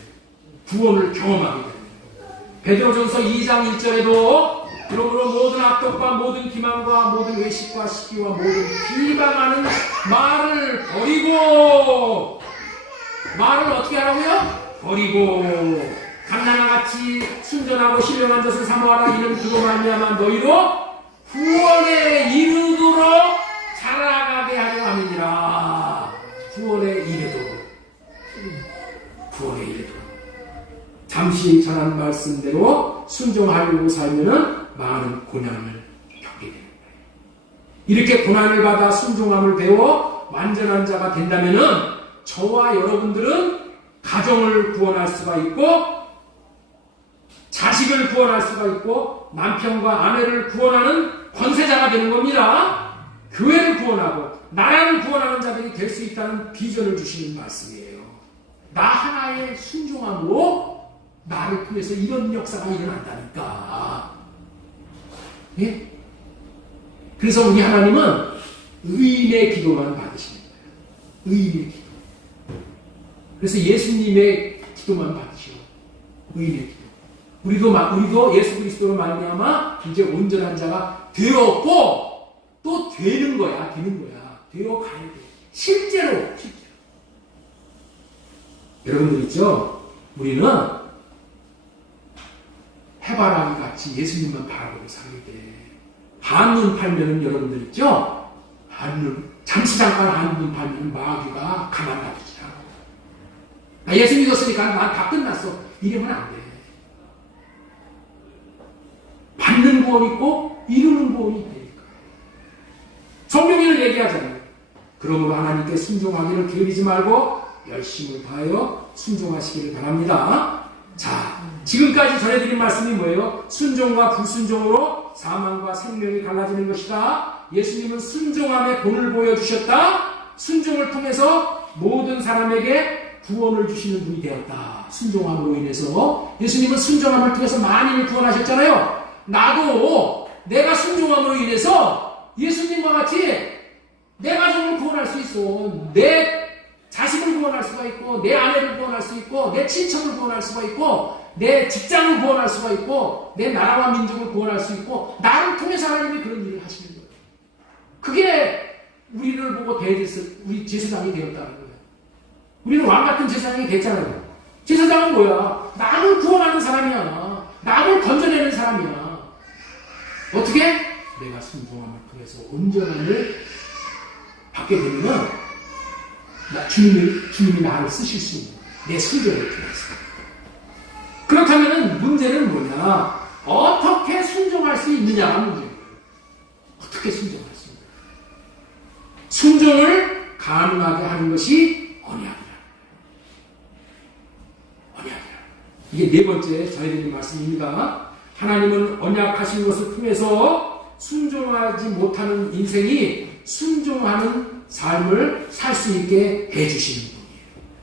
구원을 경험하게 되는 거예요. 베드로전서 2장 1절에도 그러므로 모든 악독과 모든 기만과 모든 외식과 시기와 모든 비방하는 말을 버리고, 말을 어떻게 하라고요? 버리고 강나나 같이 순전하고 신령한 것을 사모하라. 이는 그로 말미암아 너희로 구원에 이르도록 자라가게 하려 함이니라. 구원에 이르도록. 잠시 전한 말씀대로 순종하려고 살면은 많은 고난을 겪게 되는 거예요. 이렇게 고난을 받아 순종함을 배워 완전한 자가 된다면은 저와 여러분들은 가정을 구원할 수가 있고, 자식을 구원할 수가 있고, 남편과 아내를 구원하는 권세자가 되는 겁니다. 교회를 구원하고 나라를 구원하는 자들이 될 수 있다는 비전을 주시는 말씀이에요. 나 하나의 순종함으로 나를 통해서 이런 역사가 일어난다니까. 예? 그래서 우리 하나님은 의인의 기도만 받으시는 거예요. 의인의 기도. 그래서 예수님의 기도만 받으시오. 의인의 기도. 우리도 예수 그리스도로 말미암아 이제 온전한 자가 되었고, 또 되는 거야. 되어 가야 돼. 실제로. 여러분들 있죠? 우리는 해바라기 같이 예수님만 바라보고 살게 돼. 한눈 팔면은 여러분들 있죠? 잠시 잠깐 한눈 팔면은 마귀가 가만 놔두지 않아. 예수 믿었으니까 난 다 끝났어. 이러면 안 돼. 받는 구원이 있고 이루는 구원이 되니까. 성경에는 얘기하잖아요. 그러므로 하나님께 순종하기를 게으르지 말고 열심을 다하여 순종하시기를 바랍니다. 자, 지금까지 전해드린 말씀이 뭐예요? 순종과 불순종으로 사망과 생명이 갈라지는 것이다. 예수님은 순종함의 본을 보여주셨다. 순종을 통해서 모든 사람에게 구원을 주시는 분이 되었다. 순종함으로 인해서. 예수님은 순종함을 통해서 만인을 구원하셨잖아요. 나도 내가 순종함으로 인해서 예수님과 같이 내 가정을 구원할 수 있어. 내 자식을 구원할 수가 있고, 내 아내를 구원할 수 있고, 내 친척을 구원할 수가 있고, 내 직장을 구원할 수가 있고, 내 나라와 민족을 구원할 수 있고, 나를 통해서 하나님이 그런 일을 하시는 거예요. 그게 우리를 보고 우리 제사장이 되었다는 거예요. 우리는 왕 같은 제사장이 됐잖아요. 제사장은 뭐야? 남을 구원하는 사람이야. 남을 건져내는 사람이야. 어떻게? 내가 순종함을 통해서 온전함을 받게 되면 주님이 나를 쓰실 수 있는 내 순종을 통해서. 그렇다면 문제는 뭐냐? 어떻게 순종할 수 있느냐가 문제예요. 어떻게 순종할 수 있느냐? 순종을 가능하게 하는 것이 언약이라. 언약이라. 이게 네 번째 저희 드린 말씀입니다. 하나님은 언약하신 것을 통해서 순종하지 못하는 인생이 순종하는 삶을 살 수 있게 해주시는 분이에요.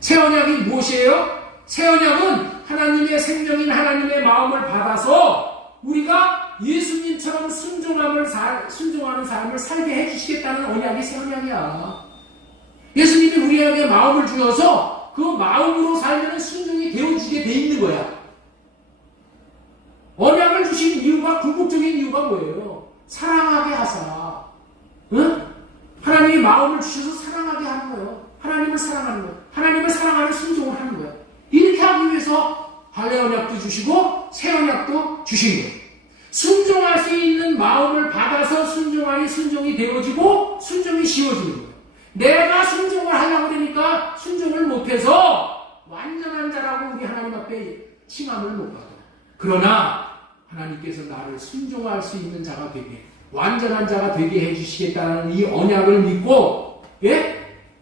새 언약이 무엇이에요? 새 언약은 하나님의 생명인 하나님의 마음을 받아서 우리가 예수님처럼 순종하는 삶을 살게 해주시겠다는 언약이 새 언약이야. 예수님이 우리에게 마음을 주어서 그 마음으로 살면 순종이 되어지게 돼 있는 거야. 언약을 주신 이유가, 궁극적인 이유가 뭐예요? 사랑하게 하사. 응? 하나님이 마음을 주셔서 사랑하게 하는 거예요. 하나님을 사랑하는 거예요. 하나님을 사랑하는 순종을 하는 거예요. 이렇게 하기 위해서 할례 언약도 주시고 새 언약도 주신 거예요. 순종할 수 있는 마음을 받아서 순종하니 순종이 되어지고 순종이 쉬워지는 거예요. 내가 순종을 하려고 그러니까 순종을 못해서 완전한 자라고 우리 하나님 앞에 칭함을 못 받아요. 그러나 하나님께서 나를 순종할 수 있는 자가 되게, 완전한 자가 되게 해주시겠다는 이 언약을 믿고, 예?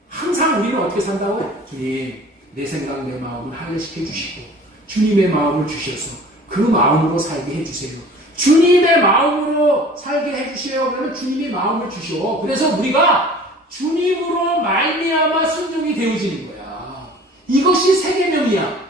항상 우리는 어떻게 산다고? 주님, 내 생각, 내 마음을 할례시켜 주시고, 주님의 마음을 주셔서 그 마음으로 살게 해주세요. 주님의 마음으로 살게 해주세요. 그러면 주님이 마음을 주셔. 그래서 우리가 주님으로 말미암아 순종이 되어지는 거야. 이것이 새 계명이야.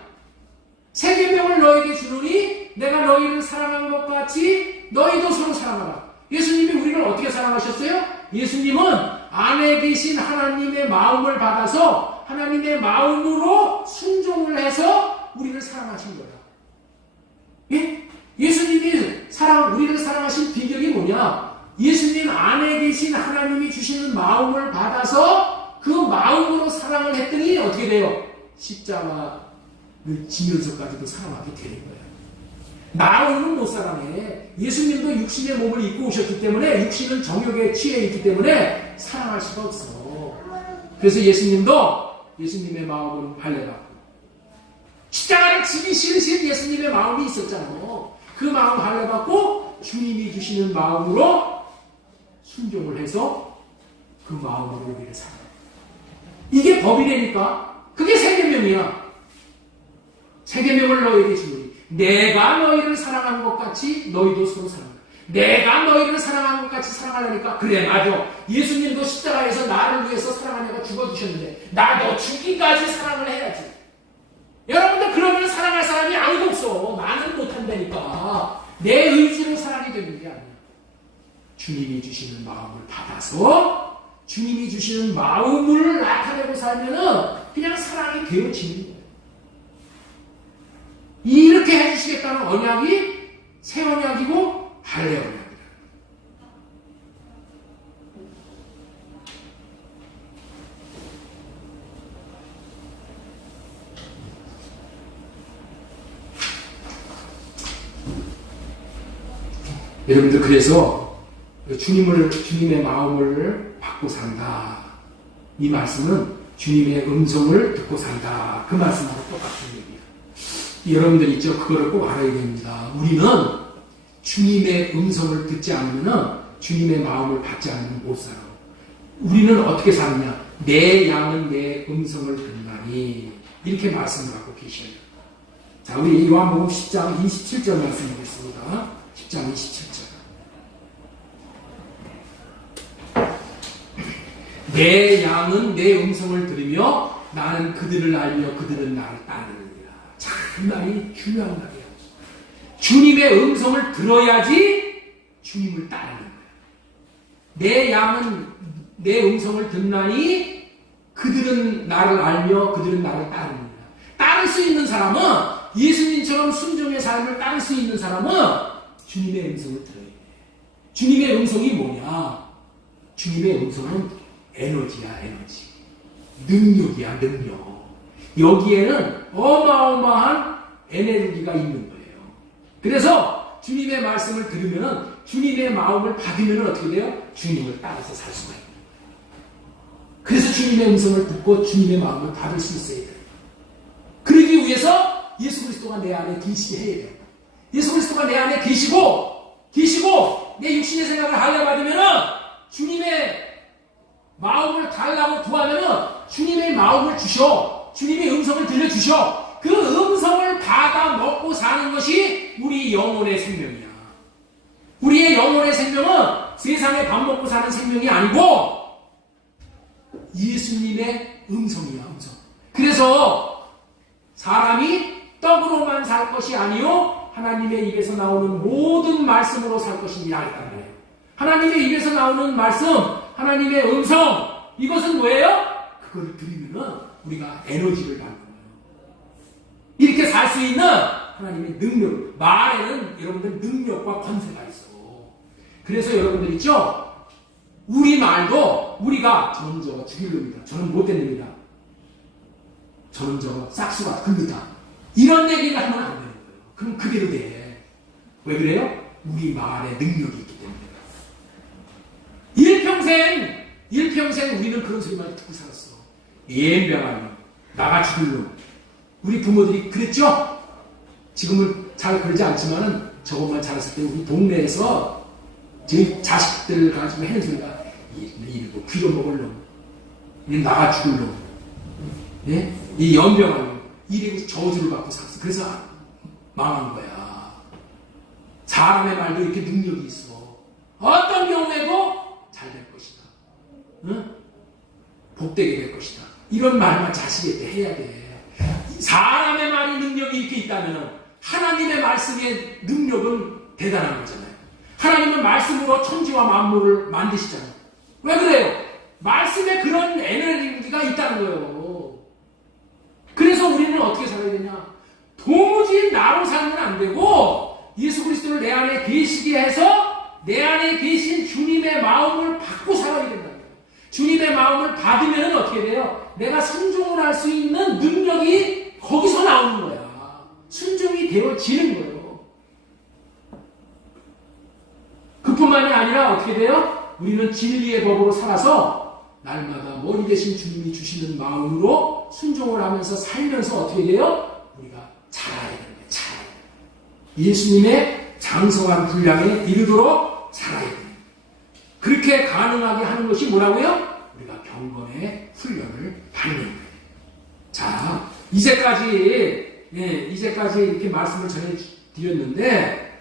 새 계명을 너에게 주노니 내가 너희를 사랑한 것 같이 너희도 서로 사랑하라. 예수님이 우리를 어떻게 사랑하셨어요? 예수님은 안에 계신 하나님의 마음을 받아서 하나님의 마음으로 순종을 해서 우리를 사랑하신 거야. 예? 예수님이 우리를 사랑하신 비결이 뭐냐? 예수님 안에 계신 하나님이 주시는 마음을 받아서 그 마음으로 사랑을 했더니 어떻게 돼요? 십자가를 지면서까지도 사랑하게 되는 거야. 나로는 못 사랑해. 예수님도 육신의 몸을 입고 오셨기 때문에, 육신은 정욕에 취해 있기 때문에 사랑할 수가 없어. 그래서 예수님도 예수님의 마음으로 할례받고 십자가를 지기 싫으신 예수님의 마음이 있었잖아. 그 마음 할례받고 주님이 주시는 마음으로 순종을 해서 그 마음으로 우리를 사랑해. 이게 법이라니까. 그게 새 계명이야. 새 계명을 너희에게 주노니 내가 너희를 사랑한 것 같이 너희도 서로 사랑하라. 내가 너희를 사랑한 것 같이 사랑하려니까. 그래, 맞아. 예수님도 십자가에서 나를 위해서 사랑하냐고 죽어주셨는데 나도 죽기까지 사랑을 해야지. 여러분들 그러면 사랑할 사람이 아무도 없어. 나는 못한다니까. 내 의지로 사랑이 되는 게 아니야. 주님이 주시는 마음을 받아서 주님이 주시는 마음을 나타내고 살면은 그냥 사랑이 되어지는 거예요. 이렇게 해주시겠다는 언약이 새 언약이고 할례 언약이다. 여러분들 그래서 주님의 마음을 받고 산다. 이 말씀은 주님의 음성을 듣고 산다. 그 말씀하고 똑같은 얘기예요. 여러분들 있죠? 그거를 꼭 알아야 됩니다. 우리는 주님의 음성을 듣지 않으면 주님의 마음을 받지 않으면 못 살아. 우리는 어떻게 사느냐? 내 양은 내 음성을 듣나니 이렇게 말씀을 하고 계셔요. 자, 우리 요한복음 10장 27절 말씀 보겠습니다. 10장 27절. 내 양은 내 음성을 들으며 나는 그들을 알며 그들은 나를 따르느니라. 참 말이 중요한 말이에요. 주님의 음성을 들어야지 주님을 따르는 거예요. 내 양은 내 음성을 듣나니 그들은 나를 알며 그들은 나를 따르느니라. 따를 수 있는 사람은, 예수님처럼 순종의 삶을 따를 수 있는 사람은 주님의 음성을 들어야 돼. 주님의 음성이 뭐냐? 주님의 음성은 에너지야, 에너지. 능력이야, 능력. 여기에는 어마어마한 에너지가 있는 거예요. 그래서 주님의 말씀을 들으면, 주님의 마음을 받으면 어떻게 돼요? 주님을 따라서 살 수가 있는 거예요. 그래서 주님의 음성을 듣고 주님의 마음을 받을 수 있어야 돼요. 그러기 위해서 예수 그리스도가 내 안에 계시게 해야 돼요. 예수 그리스도가 내 안에 계시고 내 육신의 생각을 하려 받으면은 주님의 마음을 달라고 구하면은 주님의 마음을 주셔. 주님의 음성을 들려주셔. 그 음성을 받아 먹고 사는 것이 우리 영혼의 생명이야. 우리의 영혼의 생명은 세상에 밥 먹고 사는 생명이 아니고 예수님의 음성이야, 음성. 그래서 사람이 떡으로만 살 것이 아니요 하나님의 입에서 나오는 모든 말씀으로 살 것이니라 했단 말이에요. 하나님의 입에서 나오는 말씀, 하나님의 음성, 이것은 뭐예요? 그걸 들으면은 우리가 에너지를 받는 거예요. 이렇게 살 수 있는 하나님의 능력, 말에는 여러분들 능력과 권세가 있어. 그래서 여러분들 있죠? 우리 말도 우리가 저는 저거 죽일 놈이다. 저는 못된 놈이다. 저는 저거 싹수가 큽니다. 이런 얘기를 하면 안 되는 거예요. 그럼 그대로 돼. 왜 그래요? 우리 말에 능력이 있기 때문에. 일평생 우리는 그런 소리만 듣고 살았어. 예병한 놈, 나가 죽일 놈. 우리 부모들이 그랬죠? 지금은 잘 그러지 않지만은 저것만 자랐을 때 우리 동네에서 제 자식들 가지고 하는 소리가 이거 빌어먹을 놈, 나가 죽을 놈, 예? 이 연병한 놈, 이래서 저주를 받고 살았어. 그래서 망한 거야. 사람의 말도 이렇게 능력이 있어. 어떤 경우에도 잘 될 것이다. 응? 복되게 될 것이다. 이런 말만 자식에게 해야 돼. 사람의 말이 능력이 이렇게 있다면 하나님의 말씀의 능력은 대단한 거잖아요. 하나님은 말씀으로 천지와 만물을 만드시잖아요. 왜 그래요? 말씀에 그런 에너지가 있다는 거예요. 그래서 우리는 어떻게 살아야 되냐? 도무지 나로 살면 안 되고 예수 그리스도를 내 안에 계시게 해서 내 안에 계신 주님의 마음을 받고 살아야 된다는 거예요. 주님의 마음을 받으면 어떻게 돼요? 내가 순종을 할 수 있는 능력이 거기서 나오는 거야. 순종이 되어지는 거예요. 그뿐만이 아니라 어떻게 돼요? 우리는 진리의 법으로 살아서 날마다 머리 대신 주님이 주시는 마음으로 순종을 하면서 살면서 어떻게 돼요? 우리가 자라야 되는 거예요. 자라야 돼요. 예수님의 장성한 분량에 이르도록 살아야 돼요. 그렇게 가능하게 하는 것이 뭐라고요? 우리가 경건의 훈련을 받는 거예요. 자, 이제까지 이렇게 말씀을 전해드렸는데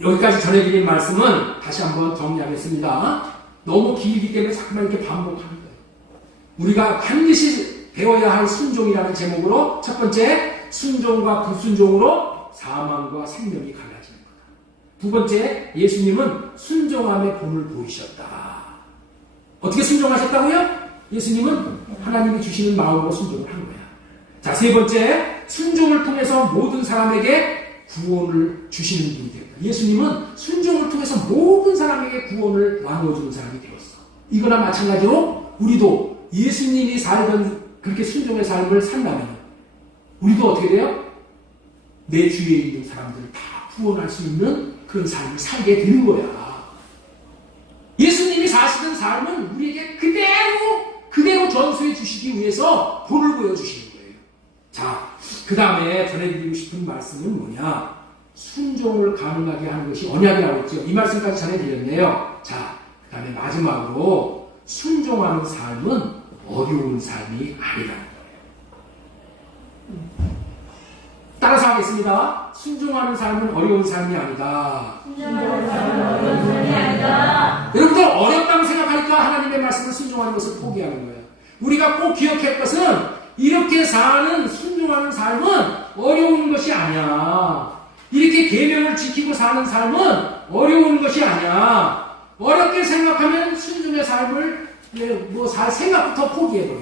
여기까지 전해드린 말씀은 다시 한번 정리하겠습니다. 너무 길기 때문에 자꾸만 이렇게 반복하는 거예요. 우리가 반드시 배워야 할 순종이라는 제목으로 첫 번째, 순종과 불순종으로 사망과 생명이 갈라지는 거다. 두 번째, 예수님은 순종함의 본을 보이셨다. 어떻게 순종하셨다고요? 예수님은 하나님이 주시는 마음으로 순종을 한 거야. 자, 세 번째, 순종을 통해서 모든 사람에게 구원을 주시는 분이 됩니다. 예수님은 순종을 통해서 모든 사람에게 구원을 나누어주는 사람이 되었어. 이거나 마찬가지로 우리도 예수님이 살던 그렇게 순종의 삶을 산다면 우리도 어떻게 돼요? 내 주위에 있는 사람들을 다 구원할 수 있는 그런 삶을 살게 되는 거야. 예수님이 사시던 삶은 우리에게 그대로 전수해 주시기 위해서 본을 보여주시는 거예요. 자, 그 다음에 전해드리고 싶은 말씀은 뭐냐? 순종을 가능하게 하는 것이 언약이라고 했죠. 이 말씀까지 전해드렸네요. 자, 그 다음에 마지막으로 순종하는 삶은 어려운 삶이 아니라는 거예요. 따라서 하겠습니다. 순종하는 삶은 어려운 삶이 아니다. 여러분들 어렵다고 생각하니까 하나님의 말씀을 순종하는 것을 포기하는 거예요. 우리가 꼭 기억할 것은 이렇게 사는 순종하는 삶은 어려운 것이 아니야. 이렇게 계명을 지키고 사는 삶은 어려운 것이 아니야. 어렵게 생각하면 순종의 삶을 생각부터 포기해버려.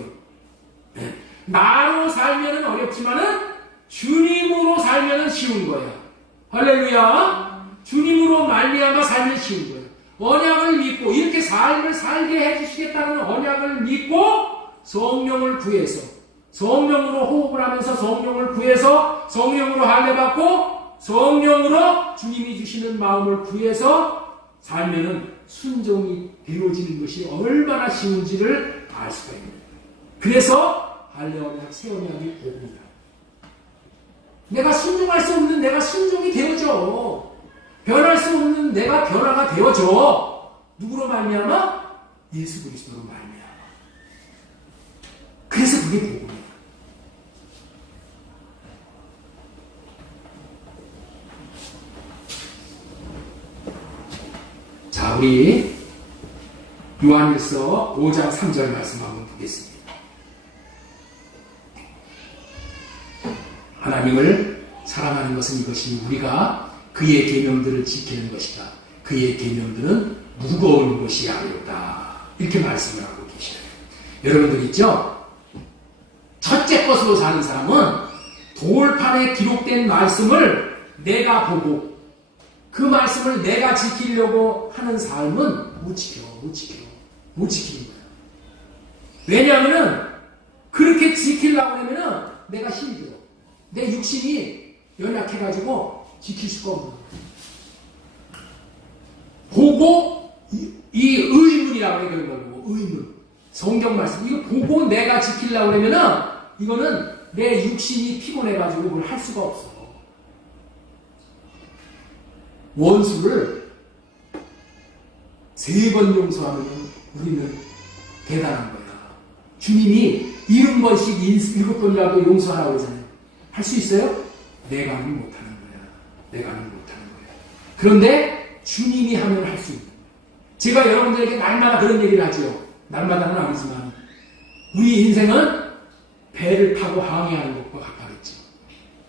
나로 살면은 어렵지만은 주님으로 살면은 쉬운 거야. 할렐루야. 주님으로 말미암아 살면 쉬운 거야. 언약을 믿고 이렇게 삶을 살게 해주시겠다는 언약을 믿고 성령을 구해서 성령으로 호흡을 하면서 성령을 구해서 성령으로 할례받고 성령으로 주님이 주시는 마음을 구해서 살면은 순종이 되어지는 것이 얼마나 쉬운지를 알 수가 있는 거예요. 그래서 할례 언약, 새 언약이 복음이다. 내가 순종할 수 없는 내가 순종이 되어져. 변할 수 없는 내가 변화가 되어져. 누구로 말미암아? 예수 그리스도로 말미암아. 그래서 그게 복음이야. 자, 우리 요한일서 5장 3절 말씀 한번 보겠습니다. 하나님을 사랑하는 것은 이것이 우리가 그의 계명들을 지키는 것이다. 그의 계명들은 무거운 것이 아니었다. 이렇게 말씀을 하고 계시네요. 여러분들 있죠? 첫째 것으로 사는 사람은 돌판에 기록된 말씀을 내가 보고 그 말씀을 내가 지키려고 하는 삶은 못 지키는 거야. 왜냐하면 그렇게 지키려고 하면은 내가 힘들어. 내 육신이 연약해가지고 지킬 수가 없는 거야. 보고 이 의문이라고 해야 되는 거고, 의문. 성경 말씀. 이거 보고 내가 지키려고 하면은 이거는 내 육신이 피곤해가지고 뭘 할 수가 없어. 원수를 3번 용서하면 우리는 대단한 거야. 주님이 70번씩 7번이라도 용서하라고 하잖아요. 할 수 있어요? 내가는 못하는 거야. 그런데 주님이 하면 할 수 있는 거야. 제가 여러분들에게 날마다 그런 얘기를 하죠. 날마다는 아니지만 우리 인생은 배를 타고 항해하는 것과 같다겠죠.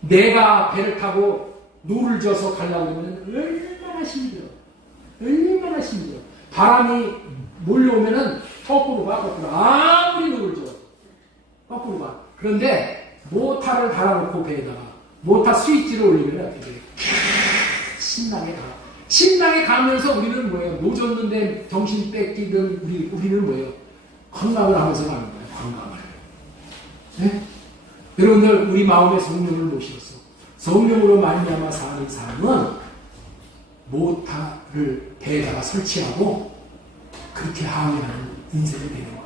내가 배를 타고 노를 져서 가려고 하면 얼마나 힘들어. 바람이 몰려오면은 거꾸로 가. 아무리 노를 져. 거꾸로 가. 그런데 모타를 달아놓고 배에다가 모타 스위치를 올리면 어떻게 돼? 신나게 가면서 우리는 뭐예요? 노졌는데 정신 뺏기든 우리는 뭐예요? 관광을 하면서 가는 거예요. 관광을. 네? 여러분들 우리 마음에 성령을 모시었어. 성령으로 말미암아 사는 사람은 모타를 배에다가 설치하고 그렇게 항해하는 인생이 되는 거야.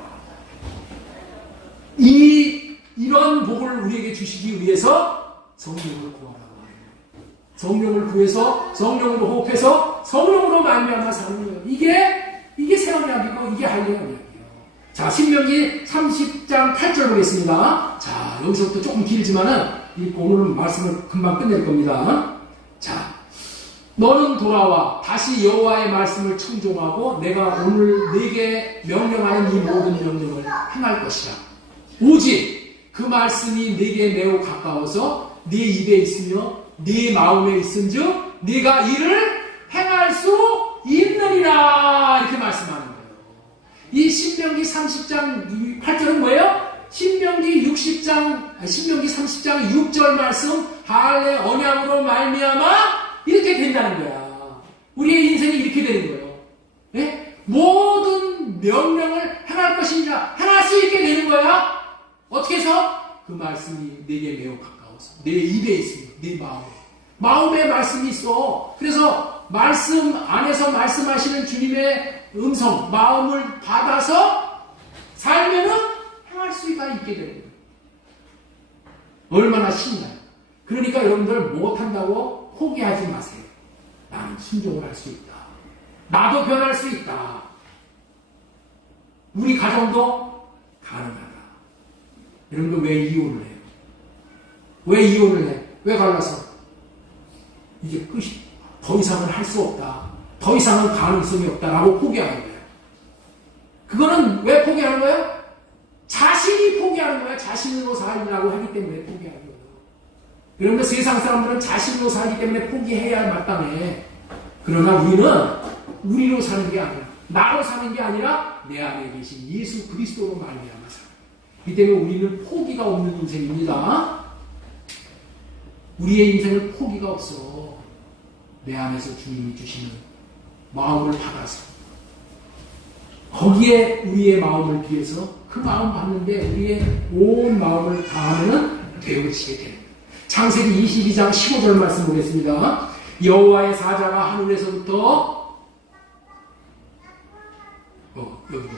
이런 복을 우리에게 주시기 위해서 성령을 구하라고 하는 거예요. 성령을 구해서 성령으로 호흡해서 성령으로 말미암아 사는 거예요. 이게 새 언약이고 이게 할례 언약이에요. 자, 신명기 30장 8절 보겠습니다. 자, 여기서부터 조금 길지만은 오늘 말씀을 금방 끝낼 겁니다. 자, 너는 돌아와 다시 여호와의 말씀을 청종하고 내가 오늘 네게 명령하는 이 모든 명령을 행할 것이라. 오직 그 말씀이 네게 매우 가까워서 네 입에 있으며 네 마음에 있은즉 네가 이를 행할 수 있느니라. 이렇게 말씀하는 거예요. 이 신명기 30장 8절은 뭐예요? 신명기 30장 6절 말씀 할례 언약으로 말미암아 이렇게 된다는 거야. 우리의 인생이 이렇게 되는 거예요. 네? 모든 명령을 행할 것이니라. 행할 수 있게 되는 거야. 어떻게 해서? 그 말씀이 내게 매우 가까워서 내 입에 있으며 내 마음에 말씀이 있어. 그래서 말씀 안에서 말씀하시는 주님의 음성, 마음을 받아서 살면은 행할 수가 있게 되는 거예요. 얼마나 신나요. 그러니까 여러분들 못한다고 포기하지 마세요. 나는 순종을 할 수 있다. 나도 변할 수 있다. 우리 가정도 가능하다. 여러분들 왜 이혼을 해요? 왜 이혼을 해? 왜 갈라서? 이게 끝이 더 이상은 할 수 없다. 더 이상은 가능성이 없다라고 포기하는 거예요. 그거는 왜 포기하는 거예요? 자신이 포기하는 거야. 자신으로 살려고 하기 때문에 포기하는 거예요. 그런데 세상 사람들은 자신으로 살기 때문에 포기해야 마땅해. 그러나 우리는 우리로 사는 게 아니라, 나로 사는 게 아니라 내 안에 계신 예수 그리스도로 말미암아 살아요. 이 때문에 우리는 포기가 없는 인생입니다. 우리의 인생은 포기가 없어. 내 안에서 주님이 주시는 마음을 받아서 거기에 우리의 마음을 비해서 그 마음 받는데 우리의 온 마음을 다하면 되어지게 됩니다. 창세기 22장 15절 말씀 보겠습니다. 여호와의 사자가 하늘에서부터 여기도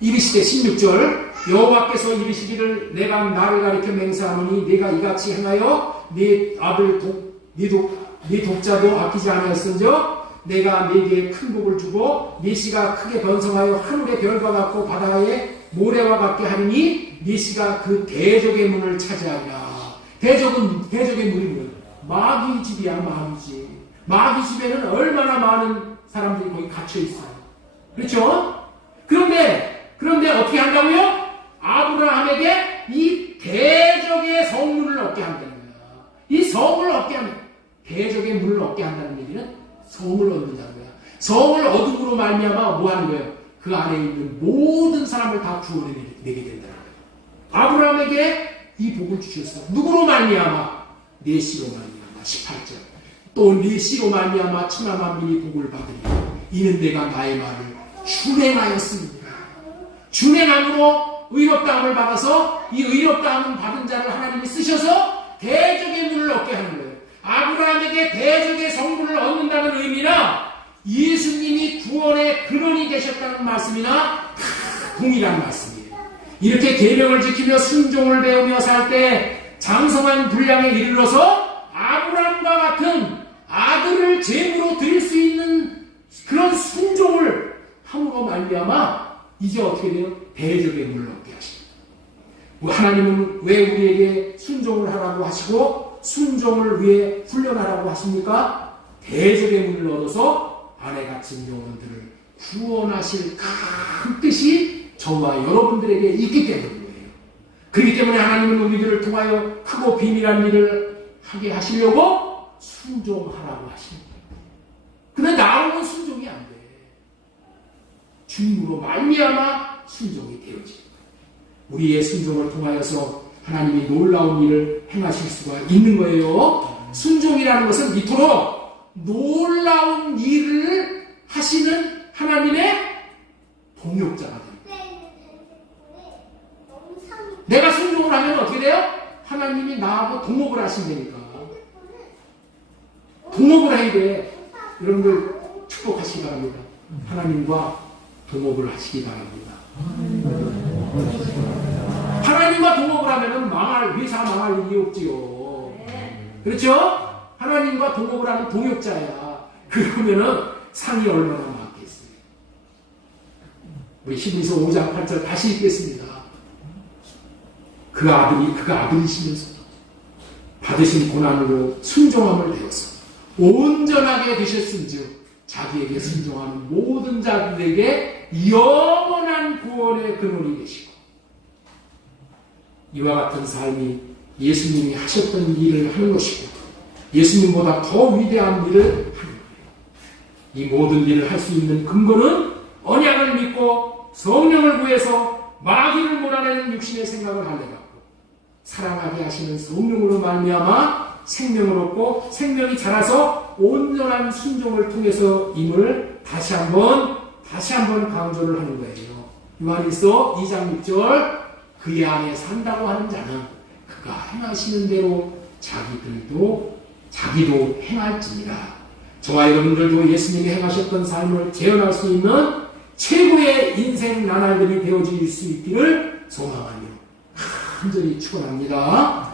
이르시되 16절 여호와께서 이르시기를 내가 나를 가리켜 맹세하노니 네가 이같이 행하여 네 아들 네 독자도 아끼지 아니하였은즉 내가 네게 큰 복을 주고 네 씨가 크게 번성하여 하늘의 별과 같고 바다의 모래와 같게 하리니 네 씨가 그 대적의 문을 차지하리라. 대적의 문이 뭐예요? 마귀 집이야. 마귀 집. 마귀 집에는 얼마나 많은 사람들이 거기 갇혀 있어요. 그렇죠? 그런데 어떻게 한다고요? 아브라함에게 이 대적의 성문을 얻게 한다는 거야. 이 성을 얻게 하는, 대적의 문을 얻게 한다는 얘기는 성을 얻는다는 거야. 성을 얻음으로 말미암아 뭐 하는 거예요? 그 안에 있는 모든 사람을 다 구원해내게 된다는 거예요. 아브라함에게 이 복을 주셨어. 누구로 말미암아? 네 씨로 말미암아. 18절. 또 네 씨로 말미암아 천하 만민이 복을 받으리라. 이는 내가 나의 말을 준행하였습니다. 준행함으로 의롭다함을 받아서 이 의롭다함을 받은 자를 하나님이 쓰셔서 대적의 문을 얻게 하는 거예요. 아브라함에게 대적의 성문을 얻는다는 의미나 예수님이 구원의 근원이 되셨다는 말씀이나 다 동일한 말씀이에요. 이렇게 계명을 지키며 순종을 배우며 살 때 장성한 분량에 이르러서 아브라함과 같은 아들을 제물로 드릴 수 있는 그런 순종을 함으로 말미암아 이제 어떻게 돼요? 대적의 문을 얻게 하십니다. 하나님은 왜 우리에게 순종을 하라고 하시고 순종을 위해 훈련하라고 하십니까? 대적의 문을 얻어서 안에 갇힌 영혼들을 구원하실 큰 뜻이 저와 여러분들에게 있기 때문이에요. 그렇기 때문에 하나님은 우리들을 통하여 크고 비밀한 일을 하게 하시려고 순종하라고 하십니다. 근데 나로는 순종이 안 돼. 주님으로 말미암아 순종이 되어집니다. 우리의 순종을 통하여서 하나님이 놀라운 일을 행하실 수가 있는 거예요. 순종이라는 것은 이토록 놀라운 일을 하시는 하나님의 동역자가 됩니다. 내가 순종을 하면 어떻게 돼요? 하나님이 나하고 동업을 하신다니까. 동업을 해야 돼. 여러분들 축복하시기 바랍니다. 하나님과 동업을 하시기 바랍니다. 하나님과 동업을 하면은 회사 망할 일이 없지요. 그렇죠? 하나님과 동업을 하는 동역자야. 그러면은 상이 얼마나 많겠어요. 우리 히브리서 5장 8절 다시 읽겠습니다. 그가 아들이시면서 받으신 고난으로 순종함을 배워서 온전하게 되셨은즉 자기에게 순종하는 모든 자들에게 영원한 구원의 근원이 되시고 이와 같은 삶이 예수님이 하셨던 일을 하는 것이고 예수님보다 더 위대한 일을 하는 거예요. 이 모든 일을 할 수 있는 근거는 언약을 믿고 성령을 구해서 마귀를 몰아내는 육신의 생각을 할래갖고 사랑하게 하시는 성령으로 말미암아 생명을 얻고 생명이 자라서 온전한 순종을 통해서 임을 다시 한번 강조를 하는 거예요. 요한일서 2장 6절 그의 안에 산다고 하는 자는 그가 행하시는 대로 자기도 행할지니라. 저와 여러분들도 예수님이 행하셨던 삶을 재현할 수 있는 최고의 인생 나날들이 되어질 수 있기를 소망하며 간절히 축원합니다.